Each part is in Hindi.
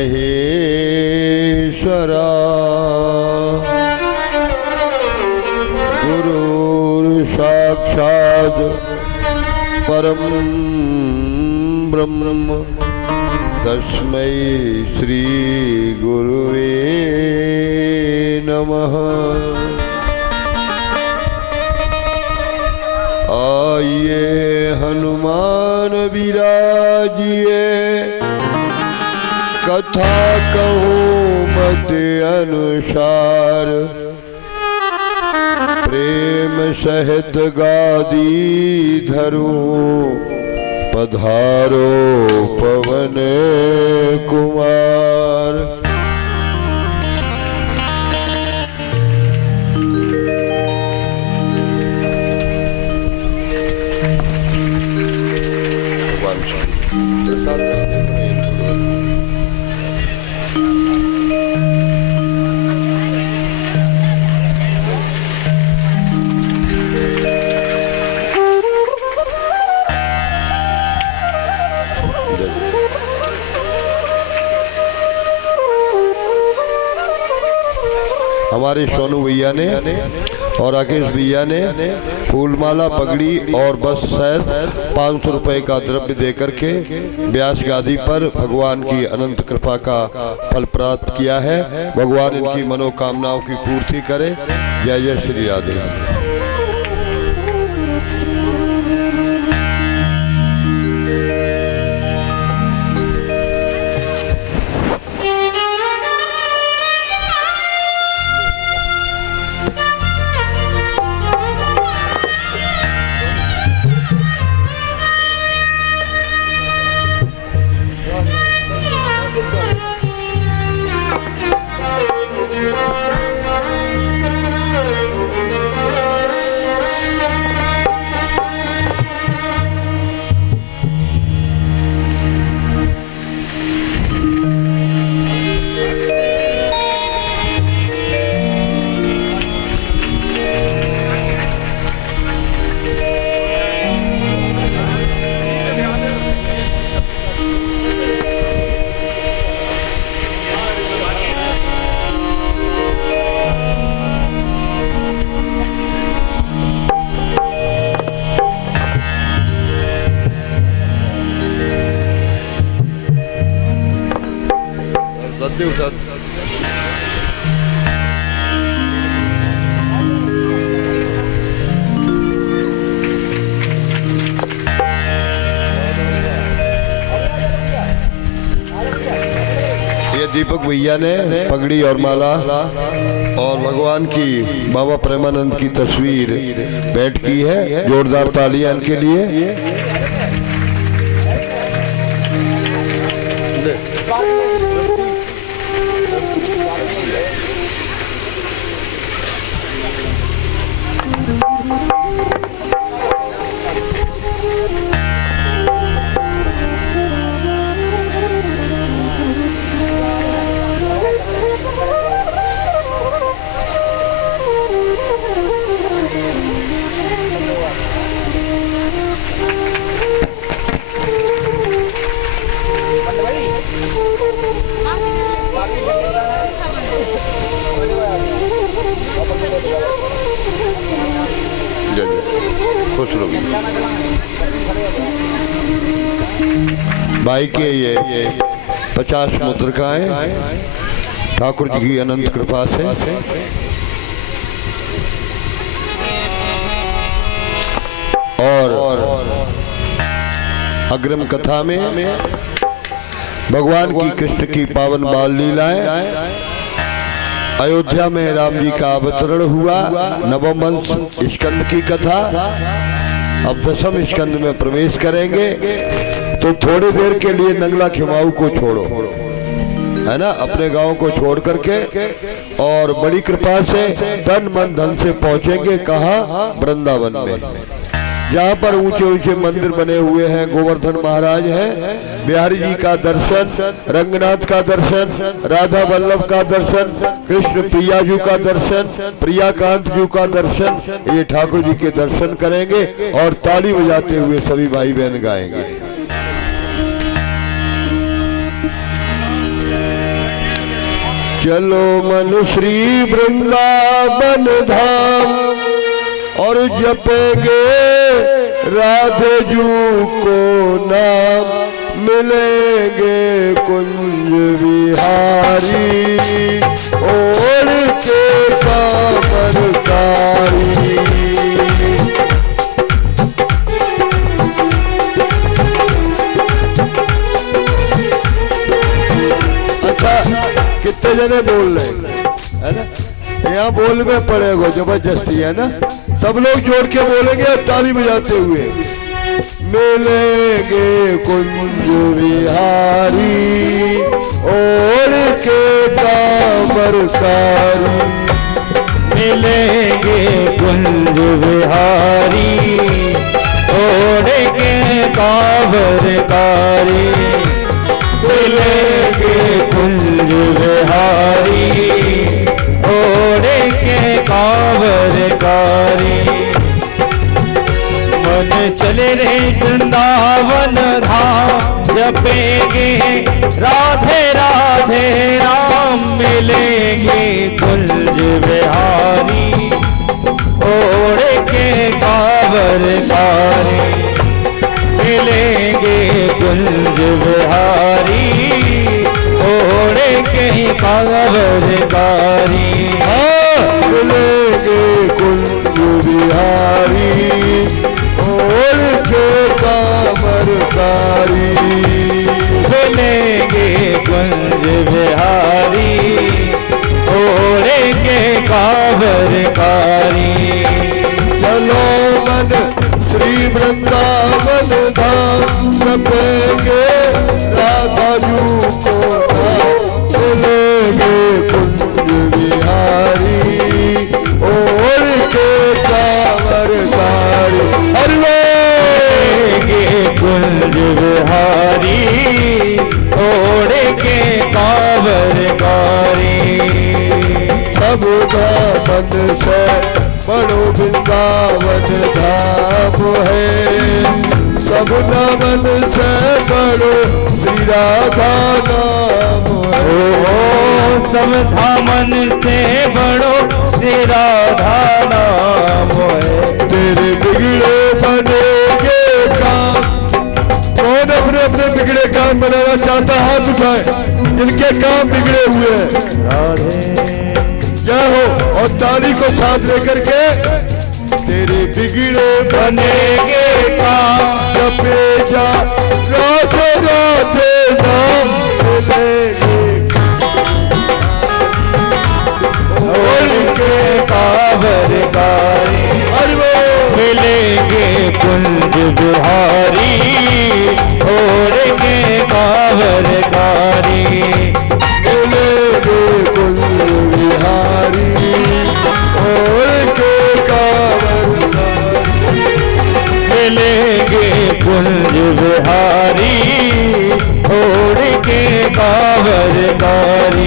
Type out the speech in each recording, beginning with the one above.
महेश्वरा गुरुर्साक्षात् परम ब्रह्म तस्मै श्री गुरुवे नमः। आइए हनुमान विराजिए, कथा कहूँ मत अनुसार। प्रेम सहित गादी धरूं, पधारो पवन कुमार। हमारे सोनू भैया ने और राकेश भैया ने फूलमाला, पगड़ी और बस शायद 500 रुपए का द्रव्य देकर के व्यास गादी पर भगवान की अनंत कृपा का फल प्राप्त किया है। भगवान इनकी मनोकामनाओं की पूर्ति करे। जय जय श्री राधे। दीपक भैया ने पगड़ी और माला और भगवान की बाबा प्रेमानंद की तस्वीर भेंट की है। जोरदार तालियां इनके लिए। भाई के ये 50 मुद्रिकाएं ठाकुर जी की अनंत कृपा से और अग्रिम कथा में भगवान की कृष्ण की पावन बाल लीलाएं, अयोध्या में राम जी का अवतरण हुआ, नवम वंश स्कंद की कथा। अब दसम स्कंद में प्रवेश करेंगे। तो थोड़ी देर के लिए नंगला खिमाऊ को छोड़ो, है ना, अपने गांव को छोड़ करके और बड़ी कृपा से तन मन धन से पहुंचेंगे कहाँ? वृंदावन में, जहाँ पर ऊंचे ऊंचे मंदिर बने हुए हैं। गोवर्धन महाराज हैं, बिहारी जी का दर्शन, रंगनाथ का दर्शन, राधा वल्लभ का दर्शन, कृष्ण प्रिया जी का दर्शन, प्रियाकांत जी का दर्शन, ये ठाकुर जी के दर्शन करेंगे और ताली बजाते हुए सभी भाई बहन गाएंगे। चलो मन श्री वृंदावन धाम और जपेंगे राधे जू को नाम, मिलेंगे कुंज विहारी ओढ़ के कामरकारी। अच्छा कितने जने बोल रहे है ना, यहाँ बोल में पड़ेगा जबरदस्ती है ना, सब लोग जोड़ के बोलेंगे ताली बजाते हुए। मिलेंगे कुंज विहारी ओढ़ के कामरकारी, मिलेंगे कुंज विहारी ओढ़ के कांवरकारी, मिलेंगे कुंज विहारी ओढ़ के कांवरकारी। मन चले रे वृंदावन धाम, जपेंगे राधे राधे राम, मिलेंगे कुंज विहारी ओढ़ के कांवरकारी, मिलेंगे कुंज विहारी ओढ़ के कांवरकारी। मिलेंगे कुंज विहारी ओढ़ के कामरकारी, मिलेंगे कुंज विहारी ओढ़ के कांवरकारी। चलो मन श्री वृंदावन धाम, जपेंगे राधा जू को नाम, मिलेंगे कुंज विहारी ओढ़ के कामरकारी। मिलेंगे कुंज विहारी ओढ़ के कांवरकारी। सब दामन से बड़ो वृंदावन धाम है, सब दामन से बड़ो श्री राधा नाम है। सब धामन से बड़ो श्री राधा नाम है। तेरे बिगड़े बनेगे काम, कौन अपने अपने बिगड़े काम बनाना चाहता हाथ उठाए, जिनके काम बिगड़े हुए हैं। जय हो, और ताली को साथ लेकर के तेरे बिगड़े बनेगे काम, जपे जा राधे राधे नाम, ओढ़ के कांवरकारी, मिलेंगे कुंज विहारी ओढ़ के कांवरकारी, मिलेंगे कुंज विहारी ओढ़ के कामरकारी, मिलेंगे कुंज विहारी ओढ़ के कांवरकारी।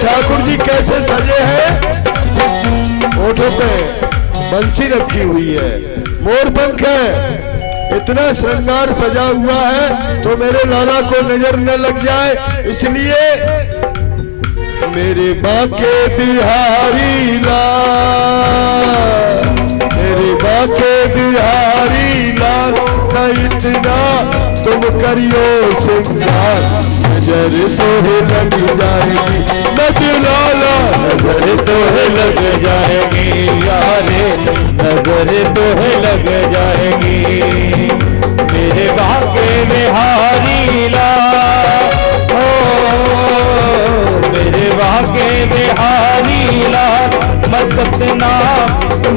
ठाकुर जी कैसे सजे हैं, ओठों पे बंसी रखी हुई है, मोर पंख है, इतना श्रृंगार सजा हुआ है तो मेरे लाला को नजर न लग जाए, इसलिए मेरे बाके बिहारी लाल, मेरे बाके बिहारी लाल, न इतना तुम करियो श्रृंगार, नजर तो लग जाएगी नजर लाला, नजर तो लग जाएगी यारे, नजर तो लग जाएगी मेरे बाके बिहारी लाल, ओ मेरे बाके बिहारी लाल, मस्तना तुम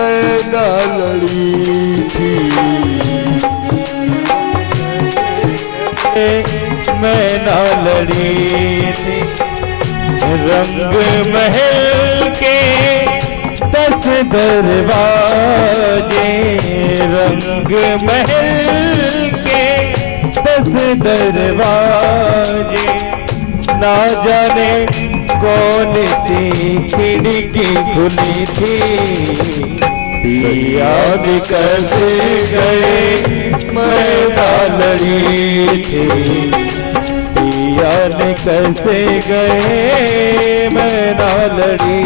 मैं ना लड़ी थी, मैं ना लड़ी थी। रंग महल के 10 दरवाजे, रंग महल के 10 दरवाजे, ना जाने कौन सी खिड़की खुली थी। पिया कैसे गए मैं ना लड़ी थी, पिया ने कैसे गए मैं ना लड़ी।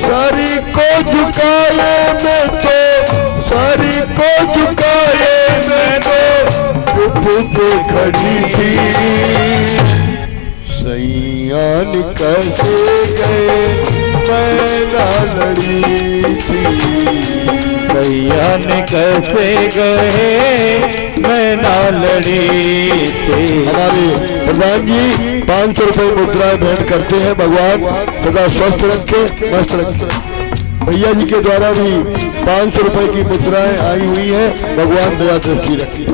सरी को झुकाए मैं तो, सरी को झुकाए मैं तो उठ के खड़ी थी। सैयान कैसे गए मैं ना लड़ी थी, सैयान कैसे गए मैं ना लड़ी थी। हमारे प्रधान जी 500 रुपए मुद्राएं भेंट करते हैं। भगवान सदा स्वस्थ रखे, मस्त रखे। भैया जी के द्वारा भी 500 रुपए की मुद्राएं आई हुई हैं। भगवान दया दृष्टि रखे।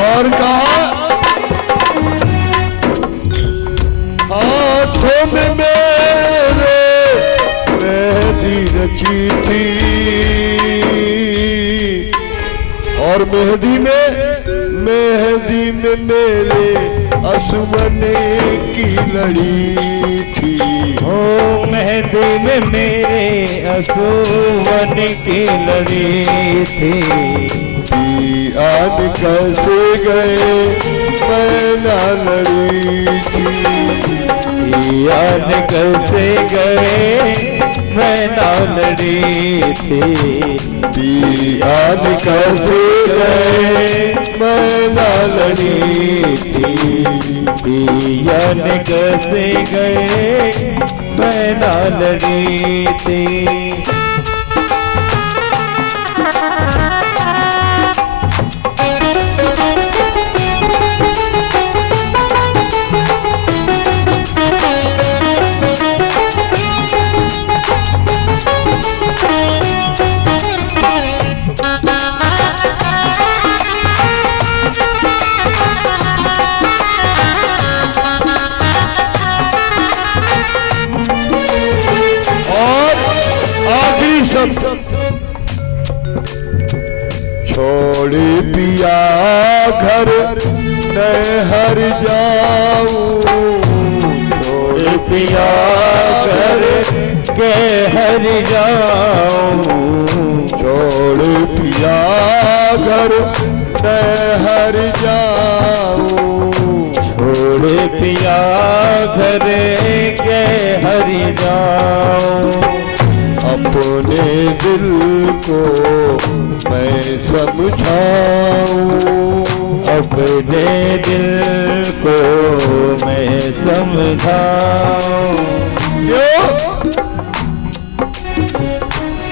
और कहा हाथों में मेरे मेहंदी रखी थी, और मेहंदी में मेरे असुमन की लड़ी थी। ओ मेहंदी में मेरे असुवन की लड़ी थी। पियान कैसे गए मैं ना लड़ी थी, पियान कैसे गए मैं ना लड़ी थी। पियान कैसे गए मैं ना लड़ी थी, पियान कैसे गए मैं ना लड़ी थी। छोड़ पिया घर मैं हर जाऊं, छोड़ पिया घर के हर जाऊं। छोड़ पिया घर मैं हर जाऊं, छोड़ पिया घर के हर जाऊं। अपने दिल को मैं समझाऊं, अपने दिल को मैं समझाऊं। क्यों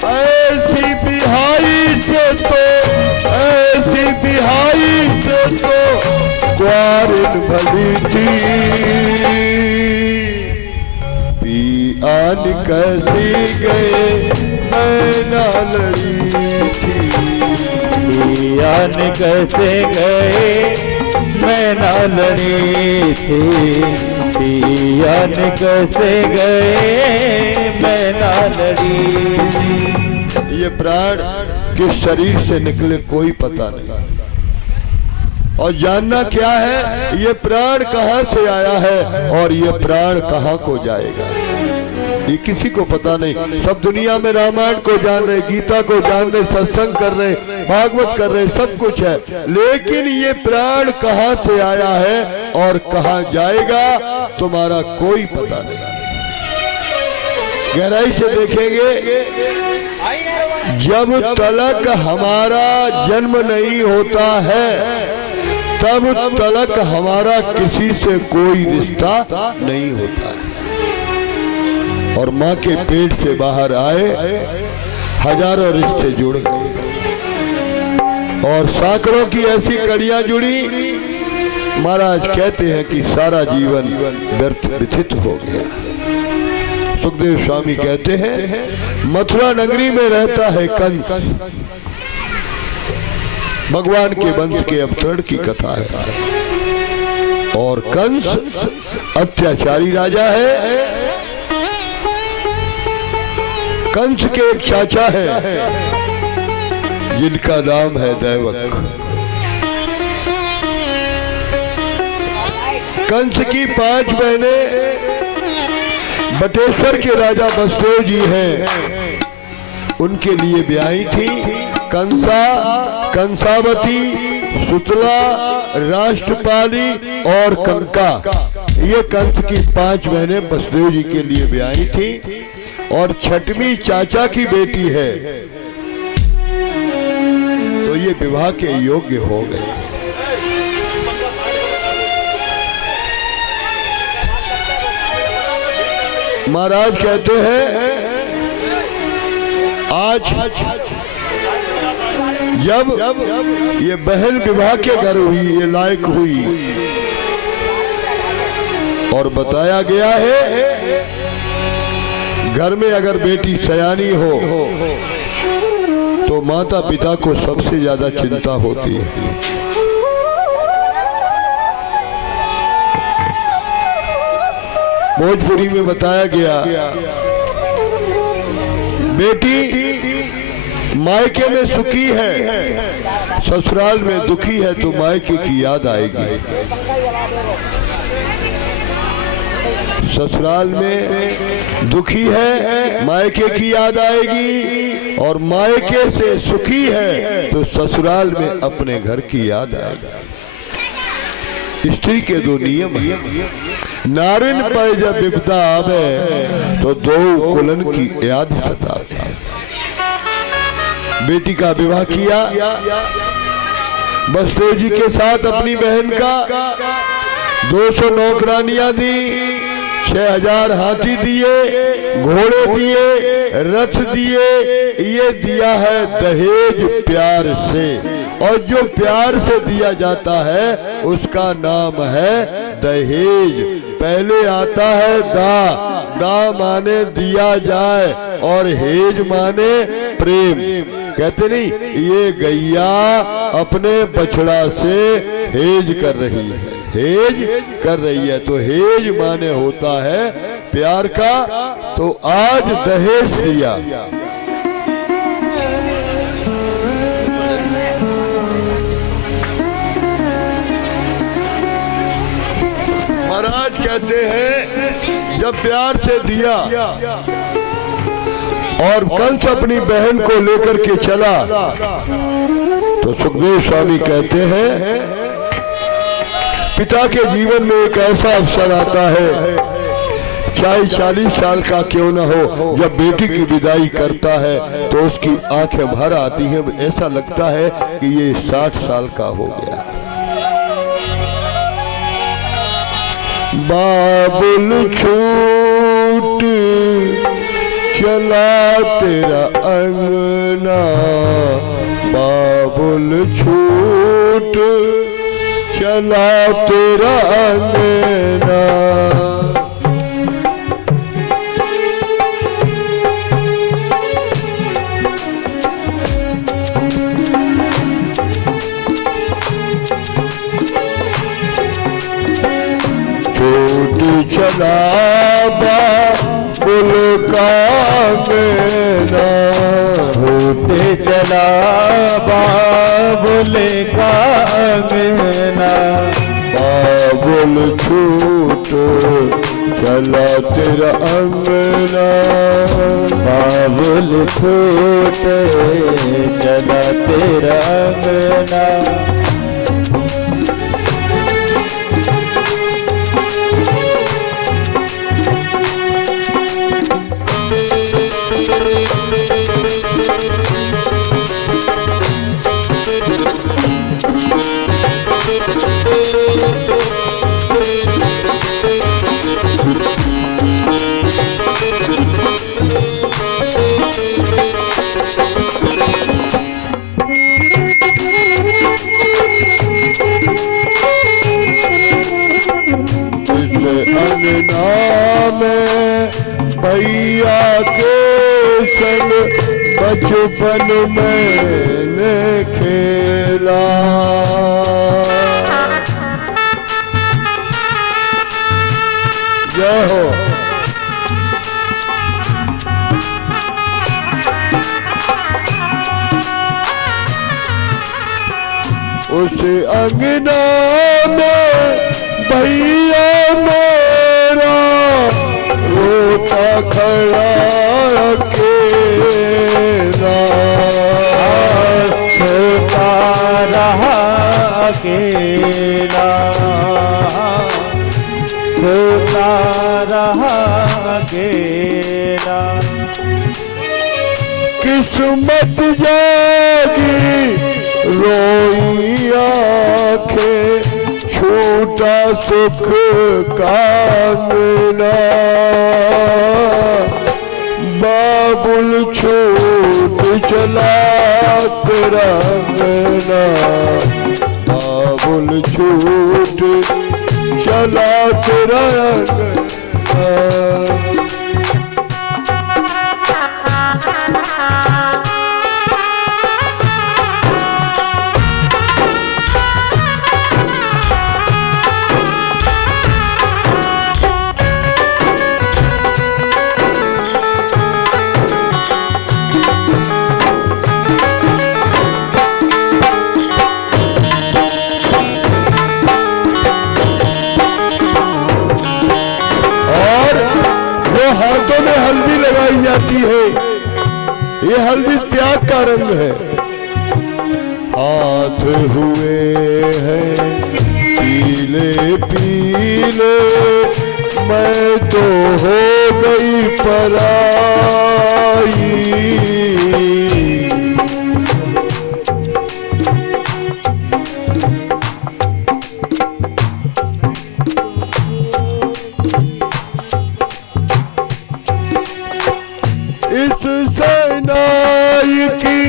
ऐसी बिहाई से तो, ऐसी बिहाई से तो ग्वारिन भली थी। पिया निकसी गए मैं ना लड़ी थी। पिया कैसे गए मैं ना लड़ी थी। पिया कैसे गए मैं ना लड़ी थी। ये प्राण किस शरीर से निकले कोई पता नहीं, और जानना क्या है ये प्राण कहाँ से आया है और ये प्राण कहाँ को जाएगा, ये किसी को पता नहीं। सब दुनिया में रामायण को जान रहे, गीता को जान रहे, सत्संग कर रहे, भागवत कर रहे, सब कुछ है, लेकिन ये प्राण कहाँ से आया है और कहाँ जाएगा तुम्हारा कोई पता नहीं। गहराई से देखेंगे, जब तलक हमारा जन्म नहीं होता है तब तलक हमारा किसी से कोई रिश्ता नहीं होता है। और माँ के पेट से बाहर आए हजारों रिश्ते जुड़ गए और सैकड़ों की ऐसी कड़ियां जुड़ी, महाराज कहते हैं कि सारा जीवन व्यर्थ व्यथित हो गया। सुखदेव स्वामी कहते हैं मथुरा नगरी में रहता है कंस, भगवान के वंश के अवतरण की कथा है, और कंस अत्याचारी राजा है। कंस के एक चाचा है जिनका नाम है दैवक। कंस की 5 बहनें बटेश्वर के राजा बसदेव जी हैं, उनके लिए ब्याही थी। कंसा, कंसावती, सुतला, राष्ट्रपाली और कंका, ये कंस की 5 बहनें बसदेव जी के लिए ब्याही थी, और 6वीं चाचा की बेटी है, तो ये विवाह के योग्य हो गए। महाराज कहते हैं आज जब ये बहन विवाह के घर हुई, ये लायक हुई, और बताया गया है घर में अगर बेटी सयानी हो तो माता पिता को सबसे ज्यादा चिंता होती है। भोजपुरी में बताया गया बेटी मायके में सुखी है, ससुराल में दुखी है तो मायके की याद आएगी। ससुराल में दुखी है मायके की याद आएगी, और मायके से सुखी है तो ससुराल में अपने घर की याद आएगी। स्त्री के 2 नियम हैं, नारिन पर जब विपदा आवे तो 2 कुलन की याद सतावे। बेटी का विवाह किया बसदेव जी के साथ, अपनी बहन का 200 नौकरानियां दी, 6000 हाथी दिए, घोड़े दिए, रथ दिए, ये दिया है दहेज प्यार से, और जो प्यार से दिया जाता है उसका नाम है दहेज। पहले आता है दा माने दिया जाए, और हेज माने प्रेम। कहते नहीं, ये गैया अपने बछड़ा से हेज कर रही है, हेज कर रही है, तो हेज माने होता है प्यार का। तो आज दहेज दिया, महाराज कहते हैं जब प्यार से दिया और कंस अपनी बहन को लेकर के चला, तो सुखदेव स्वामी कहते हैं पिता के जीवन में एक ऐसा अवसर आता है, चाहे 40 साल का क्यों न हो, जब बेटी की विदाई करता है तो उसकी आंखें भर आती हैं, ऐसा लगता है कि ये 60 साल का हो गया। बाबुल छूट चला तेरा अंगना, बाबुल छूट चला तेरा अंगना, अंगना छूटे चला बाबुल का अंगना, बाबुल छूट चला तेरा अंगना, बाबुल छूटे चला तेरा अंगना। अंगना में भैया के संग बचपन मैंने खेला, जय हो। उस अंगना में भैया मेरा रोता खड़ा अकेला, सोता रहा अकेला, सोता रहा अकेला। किस्मत जागी रोई आंखें, छूटा सुख का अंगना, बाबुल छूट चला तेरा अंगना, बाबुल छूट चला तेरा अंगना। हाथों में हल्दी लगाई जाती है, ये हल्दी त्याग का रंग है। हाथ हुए हैं पीले पीले, मैं तो हो गई पराई, इस सेनाई की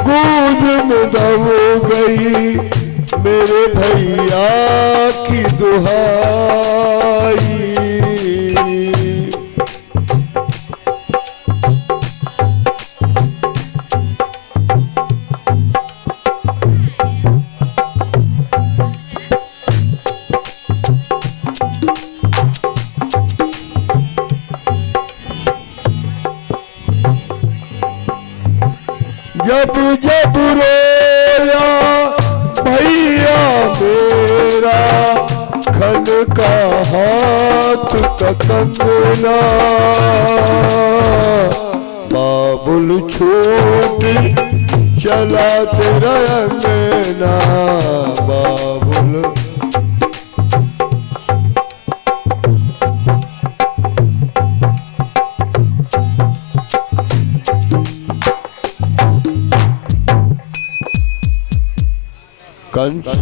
गूंज में दब गई मेरे भैया की दुहाई, जब जब रोया भैया मेरा खन का हाथ का कंगना, बाबुल छूट चला तेरा अंगना, बाबुल कंस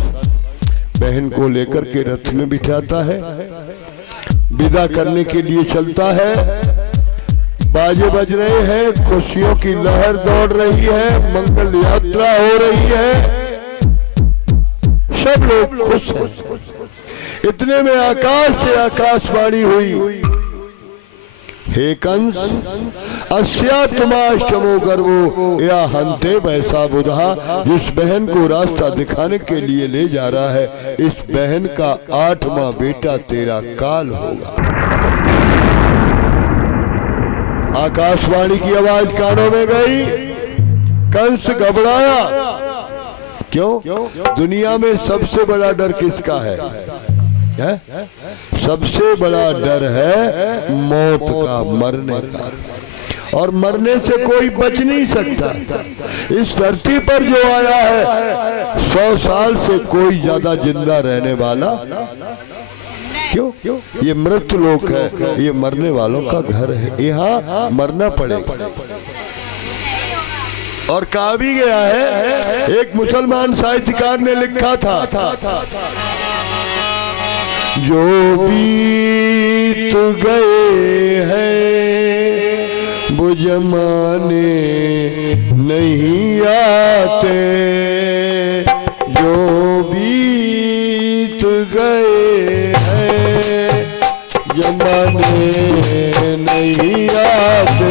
बहन को लेकर के रथ में बिठाता है, विदा करने के लिए चलता है। बाजे बज रहे हैं, खुशियों की लहर दौड़ रही है, मंगल यात्रा हो रही है, सब लोग खुश हैं। इतने में आकाश से आकाशवाणी हुई, हे कंस अस्यात्माष्टमो गर्वो या हंते वैसा बुधा, जिस बहन को रास्ता दिखाने के लिए ले जा रहा है, इस बहन का 8वां बेटा तेरा काल होगा। आकाशवाणी की आवाज कानों में गई, कंस घबराया। क्यों? दुनिया में सबसे बड़ा डर किसका है? सबसे बड़ा डर है मौत का, मरने का। और मरने से कोई बच नहीं सकता। इस धरती पर जो आया है 100 साल से कोई ज्यादा जिंदा रहने वाला क्यों? ये मृत लोक है, ये मरने वालों का घर है, यहाँ मरना पड़ेगा। और कहा भी गया है, एक मुसलमान साहित्यकार ने लिखा था, जो बीत गए हैं वो जमाने नहीं आते, जो बीत गए हैं जमाने नहीं आते।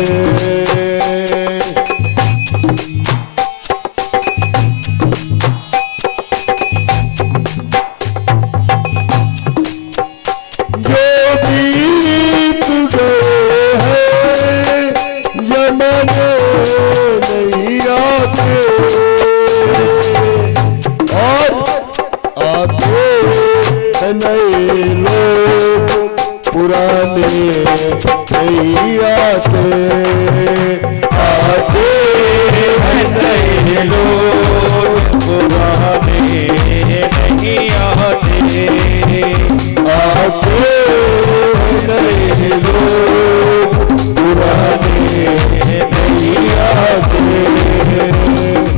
पुराने नहीं आते, आते हैं नए लोग, पुराने नहीं आते, आते हैं नए लोग, पुराने नहीं आते।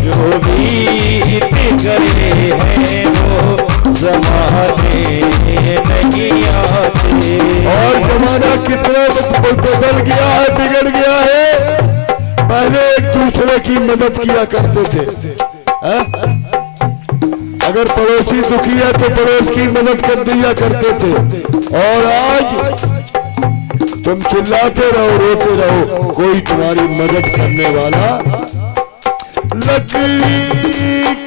जो बीत गए हैं वो ज़माने नहीं आते। और जमाना कितना बदल गया है, बिगड़ गया है। पहले एक दूसरे की मदद किया करते थे, अगर पड़ोसी दुखी है तो पड़ोस की मदद कर दिया करते थे। और आज तुम चिल्लाते रहो, रोते रहो, कोई तुम्हारी मदद करने वाला। लकड़ी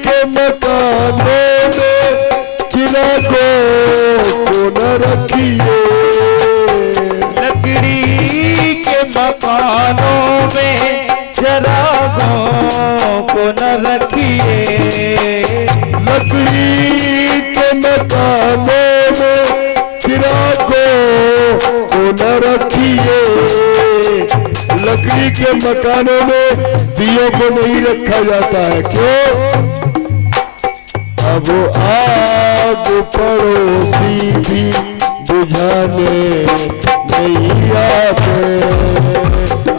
के मकानों में चिरागों को न रखिए, लकड़ी के मकानों में चिरागों को न रखिए, लकड़ी के मकानों में चिरागों को न रखिए। लकड़ी के मकानों में दियों को नहीं रखा जाता है, क्यों? अब आग पड़ोसी भी बुझाने नहीं आते,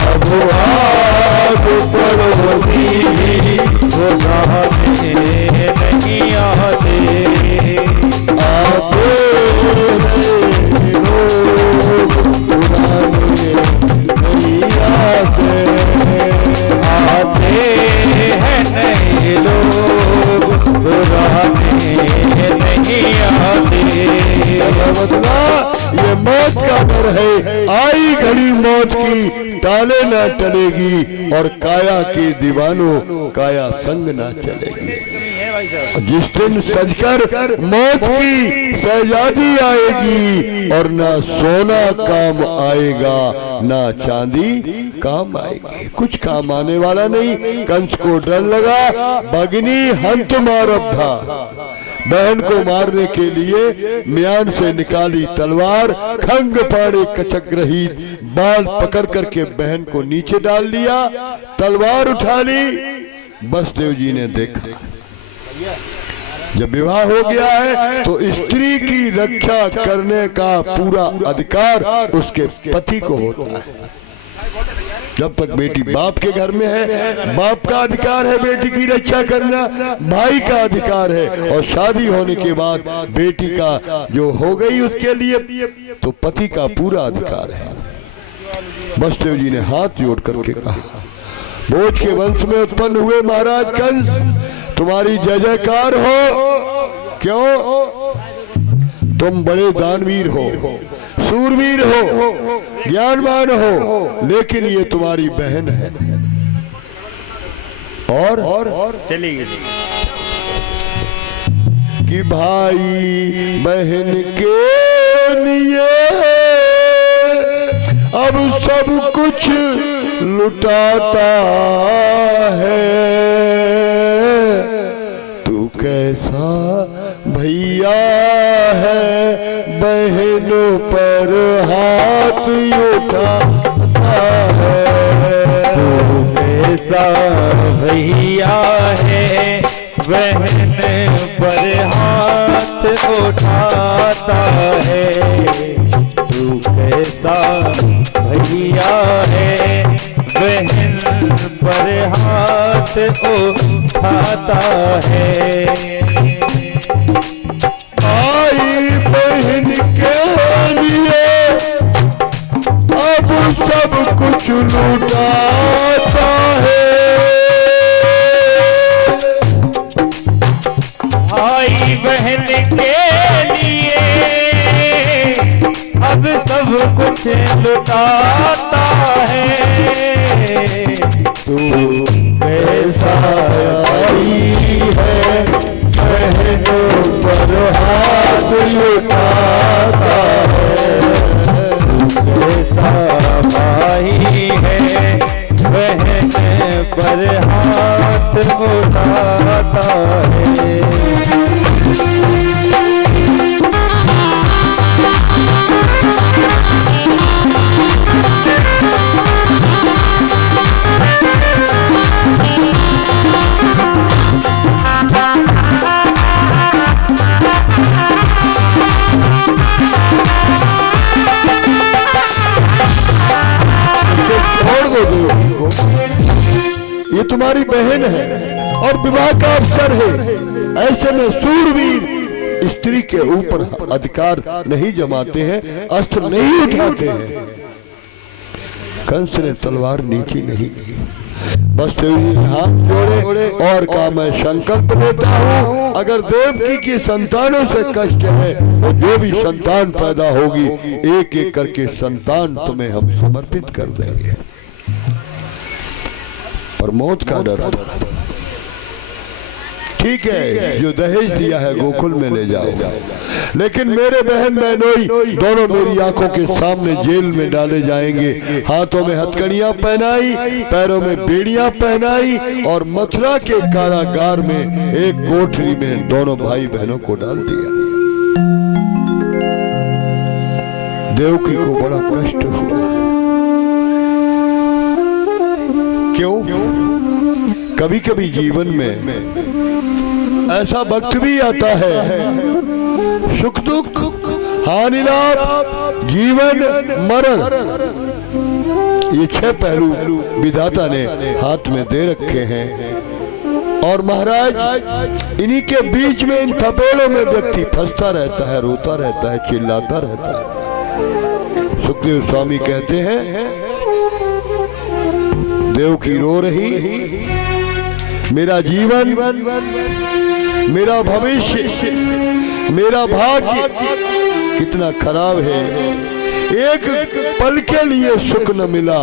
अब आग पड़ोसी भी बुझाने नहीं आते, आते लोग पुराने नहीं आते, आते हैं नए लोग, पुराने नहीं आते। बदला ये मौत का डर है, आई घड़ी मौत की टाले ना टलेगी, और काया के दीवानों काया संग ना चलेगी। जिस दिन सजकर मौत की शहजादी आएगी, और ना सोना काम आएगा ना चांदी काम आएगी, कुछ काम आने वाला नहीं। कंस को डर लगा, भगनी हंत मारब था, बहन को मारने के लिए म्यान से निकाली तलवार, खंग पाड़े कचक रही, बाल पकड़ करके बहन को नीचे डाल दिया, तलवार उठा ली। बसदेव जी ने देखा, जब विवाह हो गया है तो स्त्री की रक्षा करने का पूरा अधिकार उसके पति को होता है। जब तक बेटी बाप के घर में है, बाप का अधिकार है बेटी की रक्षा करना, भाई का अधिकार है। और शादी होने के बाद बेटी का जो हो गई उसके लिए तो पति का पूरा अधिकार है। बसदेव जी ने हाथ जोड़ करके कहा, भोज के वंश में उत्पन्न हुए महाराज कंस, तुम्हारी जय जयकार हो। क्यों? तुम बड़े दानवीर हो, सूरवीर हो, ज्ञानवान हो, लेकिन ये तुम्हारी बहन है। और चलिए कि भाई बहन के लिए अब सब कुछ लुटाता है। तू कैसा भैया है, बहनों पर हाथ उठाता है। तू कैसा भैया है, बहन पर हाथ उठाता है। तू कैसा भैया है, बहन पर हाथ उठाता है। आई बहन के लिए अब सब कुछ लुटाता है। भाई बहन के लिए अब सब कुछ लुटाता है। तू कैसा आई है, बहनों पर हाथ लुटाता है। कैसा भाई है, बहन पर हाथ उठाता है। छोड़ दो देवकी को, ये तुम्हारी बहन है और विवाह का अवसर है। ऐसे में सूरवीर स्त्री के ऊपर अधिकार नहीं जमाते हैं, अस्त्र नहीं उठाते हैं। कंस ने तलवार नीचे नहीं की, बस देवी ने हाथ जोड़े और कहा मैं संकल्प लेता हूँ, अगर देवकी की संतानों से कष्ट है तो जो भी संतान पैदा होगी एक एक करके संतान तुम्हें हम समर्पित कर देंगे। पर मौत का डर था। ठीक है, जो दहेज दिया है गोकुल में ले जाओ, लेकिन मेरे बहन बहनोई दोनों मेरी आंखों के सामने जेल में डाले जाएंगे। हाथों में हथकड़ियां पहनाई, पैरों में बेड़ियां पहनाई और मथुरा के कारागार में एक कोठरी में दोनों भाई बहनों को डाल दिया। देवकी को बड़ा कष्ट हुआ। क्यों? कभी कभी जीवन में ऐसा वक्त भी आता है, सुख दुख, हानि लाभ, जीवन मरण, ये 6 पहलू विधाता ने हाथ में दे रखे हैं। और महाराज इन्हीं के बीच में, इन थपेड़ों में व्यक्ति फंसता रहता है, रोता रहता है, चिल्लाता रहता है। सुखदेव स्वामी कहते हैं देवकी रो रही, मेरा जीवन, मेरा भविष्य, मेरा भाग्य कितना खराब है। एक पल के लिए सुख न मिला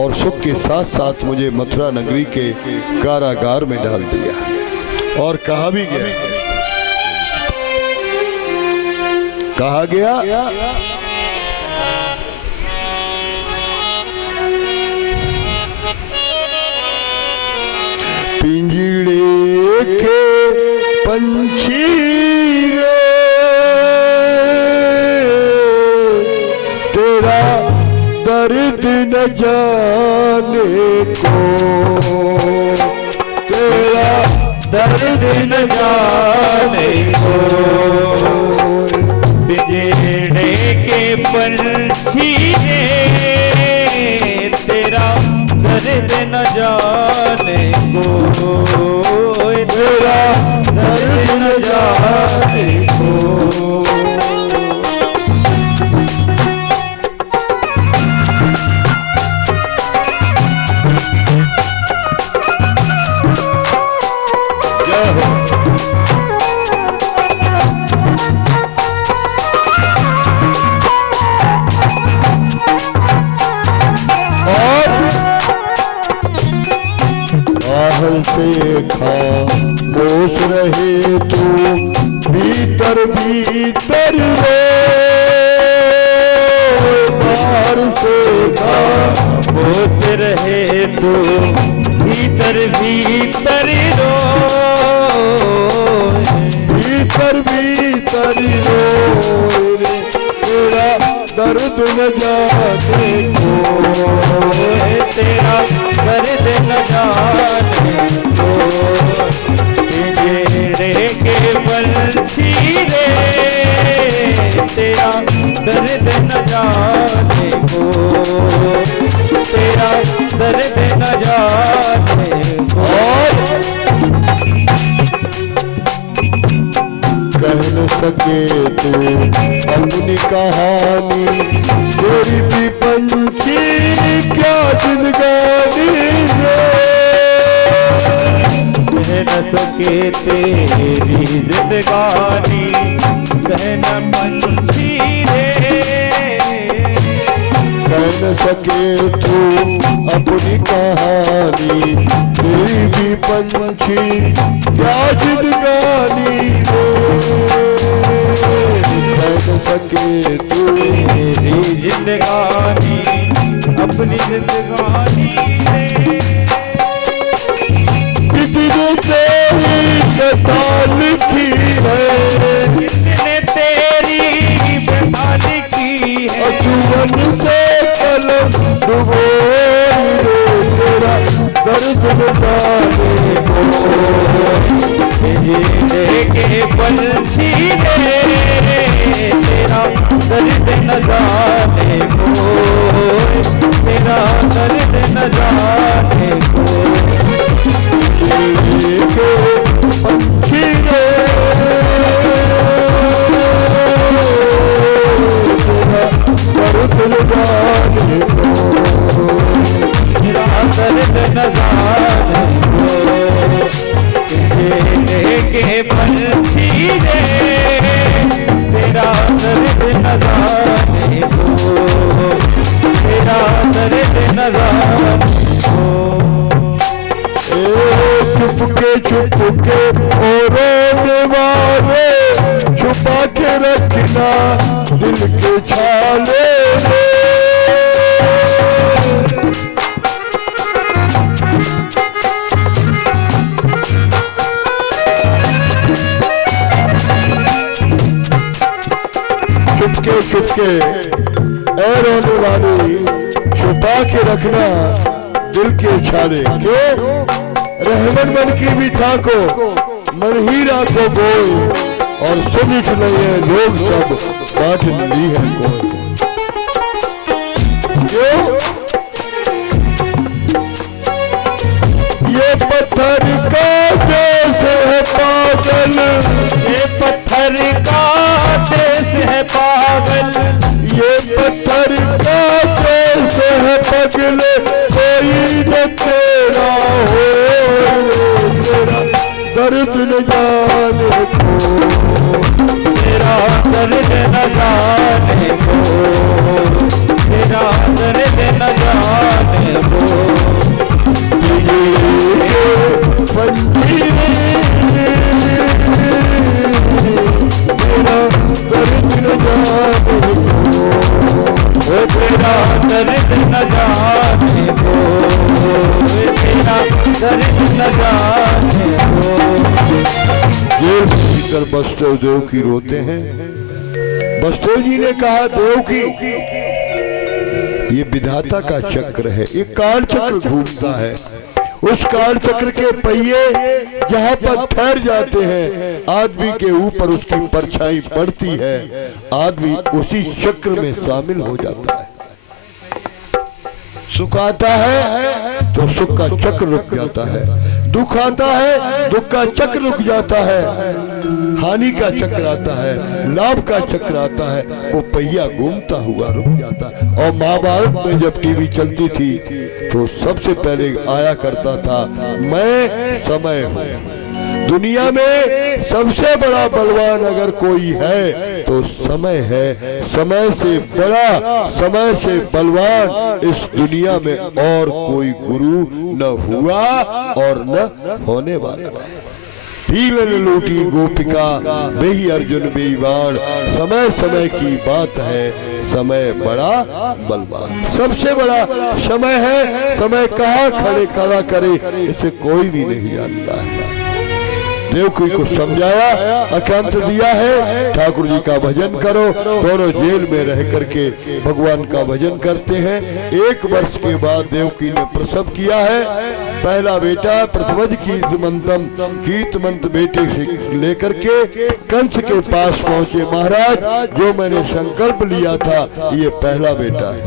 और सुख के साथ साथ मुझे मथुरा नगरी के कारागार में डाल दिया। और कहा भी गया, कहा गया पिंजड़े के पंछी रे तेरा दर्द न जाने को, तेरा दर्द न जाने को। पिंजड़े के पंछी तेरा दर्द न जाने को, तेरा दर्द न जाने को। से खामोश रहे तू भीतर भीतर रो, बाहर देखा होते रहे तो भीतर भीतर भीतर भीतर रोए तेरा दर्द न जाने को, तेरा दर्द न जाने को, पिंजरे के पंछी रे तेरा दर्द न जाने को, तेरा दर्द न जाने को। कह न सके तू अपनी कहानी, तेरी भी पंछी क्या जिंदगानी है। कह न सके तेरी जिंदगानी, कह न पंछी रे, कह न सके तू अपनी कहानी, तेरी भी पंछी क्या जिंदगानी है। कह न सके तू तेरी जिंदगानी, अपनी जिंदगानी रे, किसी ने तेरी कथा लिखी है, किसने तेरी बता लिखी है। अचुवन से कलम डुबोई रे तेरा दर्द बताने को, जीने के पंछी रे तेरा दर्द न जाने को, तेरा दर्द न जाने को। के पंछी रे तेरा दर्द लगाने को, तेरा दर्द न जाने को, जीने के पंछी रे तेरा दर्द न जाने को, तेरा दर्द न जाने को। चुपके औरों वाले छुपा के रखना दिल के छाले रे। चुपके ऐ रोने वाली छुपा के रखना दिल के छाले। क्यों रहमन मन की भी ठाको मन ही राखो बोल, और सुन नहीं लोग सब बांट ली है कोई। क्यों ये पत्थर का जैसे है पागल, ये पत्थर का देश है पागल, ये पत्थर का जैसे है पगल, कोई न तेरा हो तेरा दर्द न जाने को, तेरा दर्द न जाने को, तेरा दर्द न जाने को। पंछी तेरा दर्द न जाने को, तेरा दर्द न जाने को, तेरा दर्द न जाने को। जेल भीतर बसदेव देव की रोते हैं। बसदेव जी ने कहा देव की ये विधाता का चक्र है, ये काल चक्र घूमता है। उस काल चक्र के पहिए जहाँ पर ठहर जाते हैं, आदमी के ऊपर उसकी परछाई पड़ती है, आदमी उसी चक्र में शामिल हो जाता है। सुख आता है तो सुख का चक्र रुक जाता है, दुख आता है दुख का चक्र रुक जाता है, हानि का चक्र आता है, लाभ का चक्र आता है, वो पहिया घूमता हुआ रुक जाता है। और महाभारत में जब टीवी चलती थी तो सबसे पहले आया करता था मैं समय हूं। दुनिया में सबसे बड़ा बलवान अगर कोई है तो समय है। समय से बड़ा, समय से बलवान इस दुनिया में और कोई गुरु न हुआ और न होने वाला। भीलन लूटी गोपिका बेही अर्जुन बेई बाण। समय समय की बात है, समय बड़ा बलवान। सबसे बड़ा समय है, समय कहाँ खड़ा करे इसे कोई भी नहीं जानता है। देवकी को समझाया, अकांत दिया है, ठाकुर जी का भजन करो। दोनों जेल में रह करके भगवान का भजन करते हैं। 1 वर्ष के बाद देवकी ने प्रसव किया है। पहला बेटा प्रसवज कीर्तमंत बेटे से लेकर के कंस के पास पहुंचे। महाराज, जो मैंने संकल्प लिया था ये पहला बेटा है।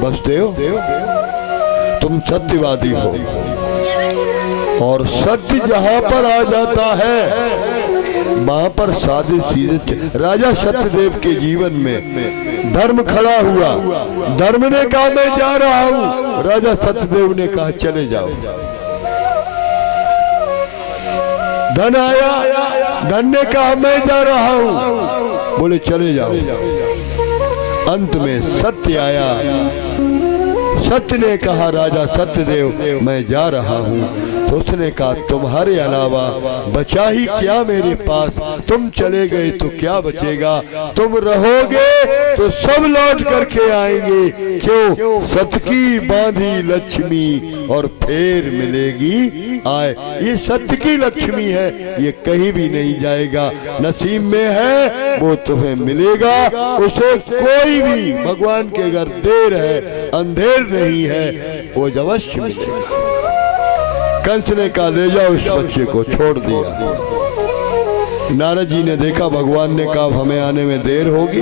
वसुदेव, तुम सत्यवादी हो और सत्य जहां पर आ जाता है वहां पर साधे सीधे। राजा सत्यदेव के जीवन में धर्म खड़ा हुआ। धर्म ने कहा मैं जा रहा हूं, राजा सत्यदेव ने कहा चले जाओ। धन आया, धन ने कहा मैं जा रहा हूं, बोले चले जाओ। अंत में सत्य आया। सत्य ने कहा राजा सत्यदेव मैं जा रहा हूं। तो उसने कहा तुम्हारे अलावा बचा ही क्या मेरे पास। तुम चले गए तो क्या बचेगा। तुम रहोगे तो सब लौट करके आएंगे। क्यों, सत्य की बांधी लक्ष्मी और फिर मिलेगी आए। ये सत्य की लक्ष्मी है, ये कहीं भी नहीं जाएगा। नसीब में है वो तुम्हें मिलेगा। उसे कोई भी भगवान के घर देर है अंधेर नहीं है, वो अवश्य मिलेगा। कंस ने कहा ले जाओ इस बच्चे को, छोड़ दिया। नारद जी ने देखा, भगवान ने कहा हमें आने में देर होगी।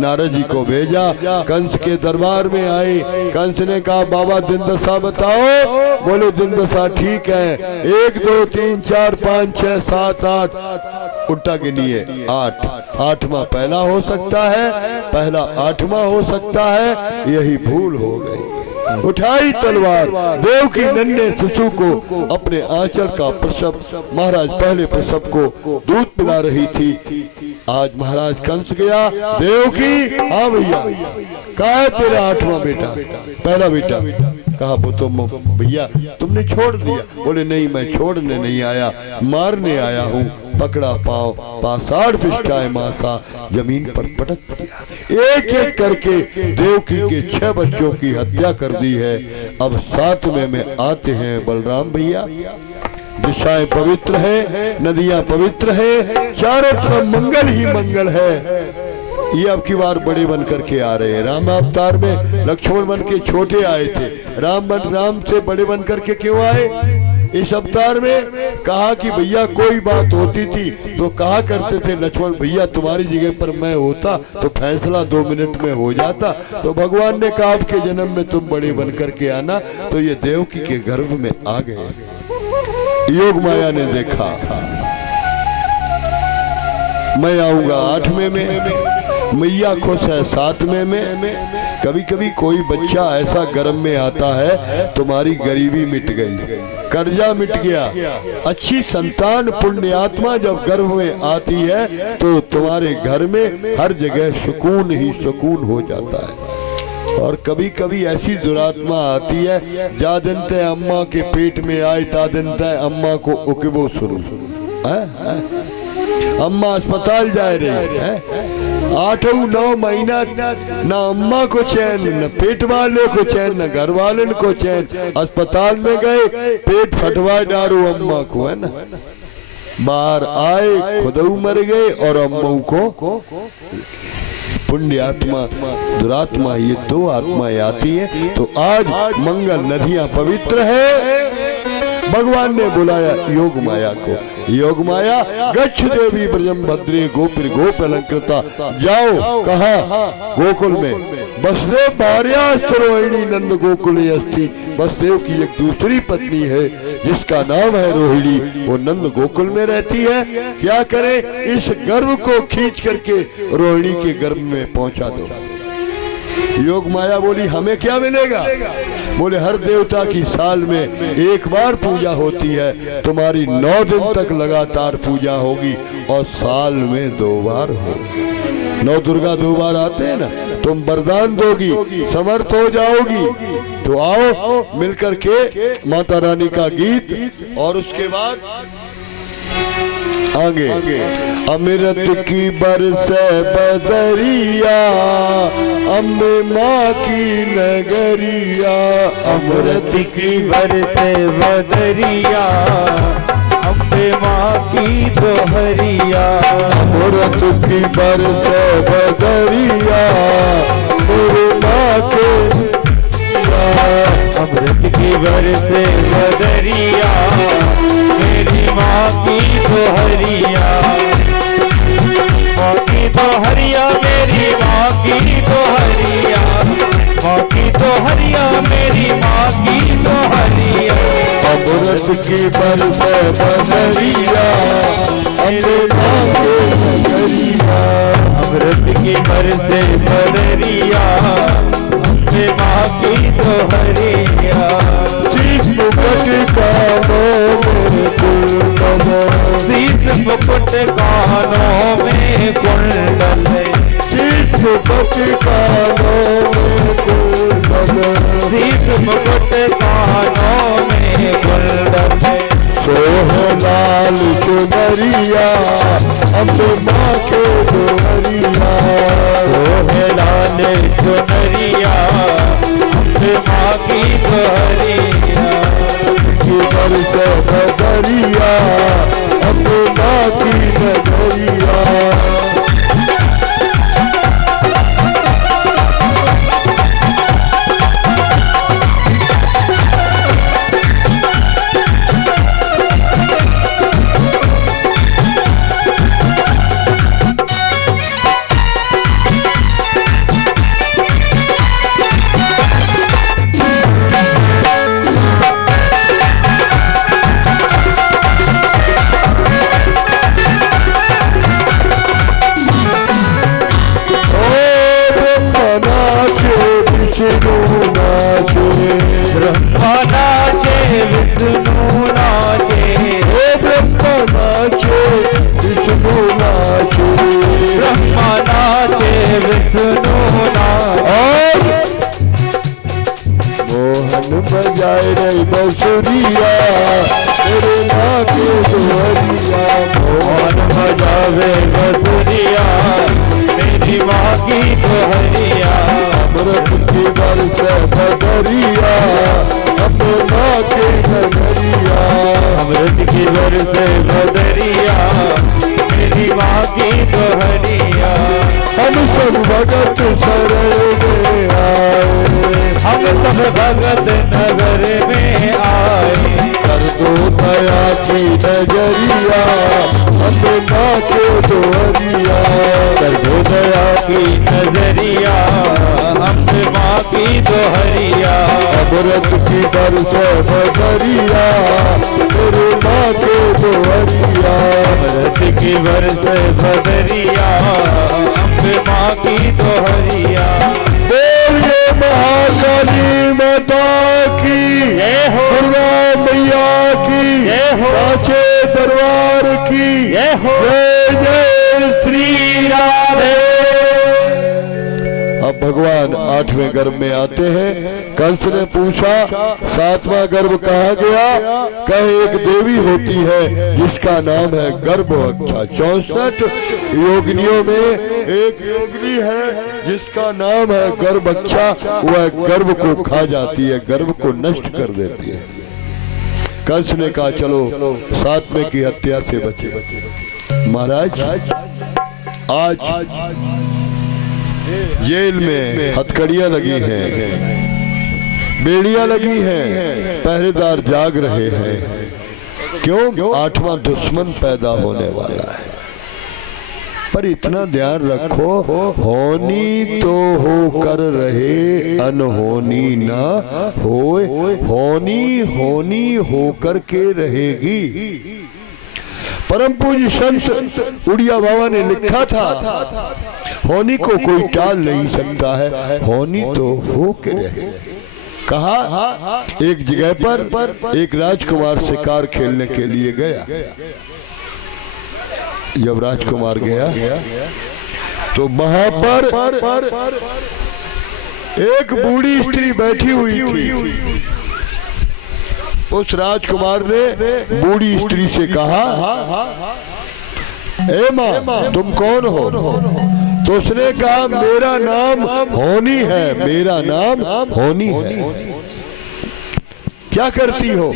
नारद जी को भेजा, कंस के दरबार में आए। कंस ने कहा बाबा दिन दशा बताओ। बोले दिन दशा ठीक है, 1 2 3 4 5 6 7 8 उल्टा गिनिए 8। 8वां पहला हो सकता है, पहला 8वां हो सकता है। यही भूल हो गई। उठाई तलवार, देव की नन्हे शिशु को अपने आंचल का प्रसव। महाराज पहले प्रसव को दूध पिला रही थी। आज महाराज कंस गया, देव की हाँ भैया कहा है तेरा 8वां बेटा, पहला बेटा। कहा वो तो भैया तुमने छोड़ दिया। बोले नहीं, मैं छोड़ने नहीं आया, मारने आया हूँ। पकड़ा पांव, पासाड़ फिसकाए मासा, जमीन पर पटक दिया। एक एक करके देवकी के 6 बच्चों की हत्या कर दी है। अब 7वें में आते हैं बलराम भैया। दिशाएं पवित्र है, नदियां पवित्र है, चारों तरफ मंगल ही मंगल है। ये अब की बार बड़े बन करके आ रहे हैं। राम अवतार में लक्ष्मण बन के छोटे आए थे, राम से बड़े बन करके क्यों आए। इस अवतार में कहा कि भैया कोई बात होती थी तो कहा करते थे लक्ष्मण भैया तुम्हारी जगह पर मैं होता तो फैसला 2 मिनट में हो जाता। तो भगवान ने कहा आपके जन्म में तुम बड़े बन करके आना। तो ये देवकी के गर्भ में आ गए। योग माया ने देखा मैं आऊंगा 8वें में, मैया खुश है 7वें में। कभी कभी कोई बच्चा ऐसा गर्भ में आता है तुम्हारी गरीबी मिट गई, कर्जा मिट गया। अच्छी संतान पुण्य आत्मा जब गर्भ में आती है तो तुम्हारे घर में हर जगह सुकून ही सुकून हो जाता है। और कभी कभी ऐसी दुरात्मा आती है जादनते अम्मा के पेट में आए तादनते अम्मा को उकबो शुरू। अम्मा अस्पताल जा रही है, 8-9 महीना न अम्मा को चैन, न पेट वाले को चैन, न घर वाले को चैन। अस्पताल में गए, पेट फटवा डारो अम्मा को, है ना। बाहर आए खुद मर गए और अम्मा को। पुण्य आत्मा दुरात्मा ये 2 आत्माएं आती है। तो आज मंगल, नदियां पवित्र है। भगवान ने बुलाया योग माया को। योग माया गच्छ देवी ब्रजम भद्रे गोपिर गोप अलंकृता। जाओ कहा गोकुल में। वसुदेव भार्यास्त रोहिणी नंद गोकुल अस्थि। वसुदेव की एक दूसरी पत्नी है जिसका नाम है रोहिणी, वो नंद गोकुल में रहती है। क्या करे, इस गर्भ को खींच करके रोहिणी के गर्भ में पहुंचा दो। योग माया बोली हमें क्या मिलेगा। बोले हर देवता की साल में 1 बार पूजा होती है, तुम्हारी 9 दिन तक लगातार पूजा होगी और साल में 2 बार होगी। नौ दुर्गा 2 बार आते हैं ना, तुम वरदान दोगी, समर्थ हो जाओगी। तो आओ मिलकर के माता रानी का गीत, और उसके बाद आगे अमृत की बरसे बदरिया, अम्बे माँ की नगरिया। अमृत की बरसे बदरिया, अम्बे माँ की दोहरिया। अमृत की बरसे बदरिया, मेरे माँ के अमृत की बरसे बदरिया, मेरी माँ की दोहरिया। माँ की दोहरिया, मेरी माँ की दोहरिया। माँ की दोहरिया, मेरी माँ की दोहरिया। अमृत की बरसे बदरिया, अम्बे माँ के नगरिया। अमृत की बरसे बदरिया, अम्बे माँ की दोहरिया। शीश मुकुट कानों में कुंडल, शीश मुकुट कानों में कुंडल। शीश मुकुट कानों में कुंडल, शीश मुकुट कानों में कुंडल। सोहे लाल चुनरिया, अम्बे माँ के दोहरिया। सोहे लाल चुनरिया, अम्बे माँ की दोहरिया। की बरसे बदरिया, अम्बे माँ की नगरिया। ब्रह्मा नाचे विष्णु नाचे। ब्रह्मा नाचे विष्णु नाचे। ब्रह्मा नाचे विष्णु नाचे। मोहन बजाए रही बसुरिया, तेरे माँ के दोहरिया। मोहन बजावे बसुरिया, मेरी माँ की दोहरिया। अमृत की बरसे बदरिया, अम्बे माँ के नगरिया। अमृत की बरसे बदरिया, मेरी माँ की दोहरिया। हम सब भगत शरण में आए, हम सब भगत नगर में आए। कर दो दया की नजरिया, अम्बे माँ के दोहरिया। कर दो दया की नजरिया, अम्बे माँ की दोहरिया। अमृत की बरसे बदरिया, तेरे माँ के दोहरिया। अमृत की बरसे बदरिया, अम्बे माँ की दोहरिया। देवी महाकाली माता की जय हो, दुर्गा मैया की जय हो, साचे दरबार की जय हो। जय जय श्री राधे। अब भगवान 8वें गर्भ में आते हैं। कंस ने पूछा 7वां गर्भ कहा गया? कहे एक देवी होती है जिसका नाम है गर्भवक्षा। 64 योगिनियों में एक योगिनी है जिसका नाम है गर्भवक्षा। वह गर्भ को खा जाती है, गर्भ को नष्ट कर देती है। कंस ने कहा चलो 7वें की हत्या से बचे। महाराज आज जेल में हथकड़ियां लगी हैं, बेड़ियां लगी हैं, पहरेदार जाग रहे हैं। क्यों? 8वां दुश्मन पैदा होने वाला है। पर इतना ध्यान रखो, होनी तो होकर रहे, अनहोनी ना होए। होनी होनी होकर के रहेगी। परम पूज्य संत उड़िया बाबा ने लिखा था, होनी को कोई टाल नहीं सकता है, होनी तो हो के रहे। कहा एक जगह पर एक राजकुमार शिकार खेलने के लिए गया। जब राजकुमार गया तो तो वहां पर एक बूढ़ी स्त्री बैठी हुई थी। उस राजकुमार ने बूढ़ी स्त्री से कहा, ए माँ तुम कौन हो? तो उसने कहा, मेरा नाम होनी है, मेरा नाम होनी है। क्या करती हो?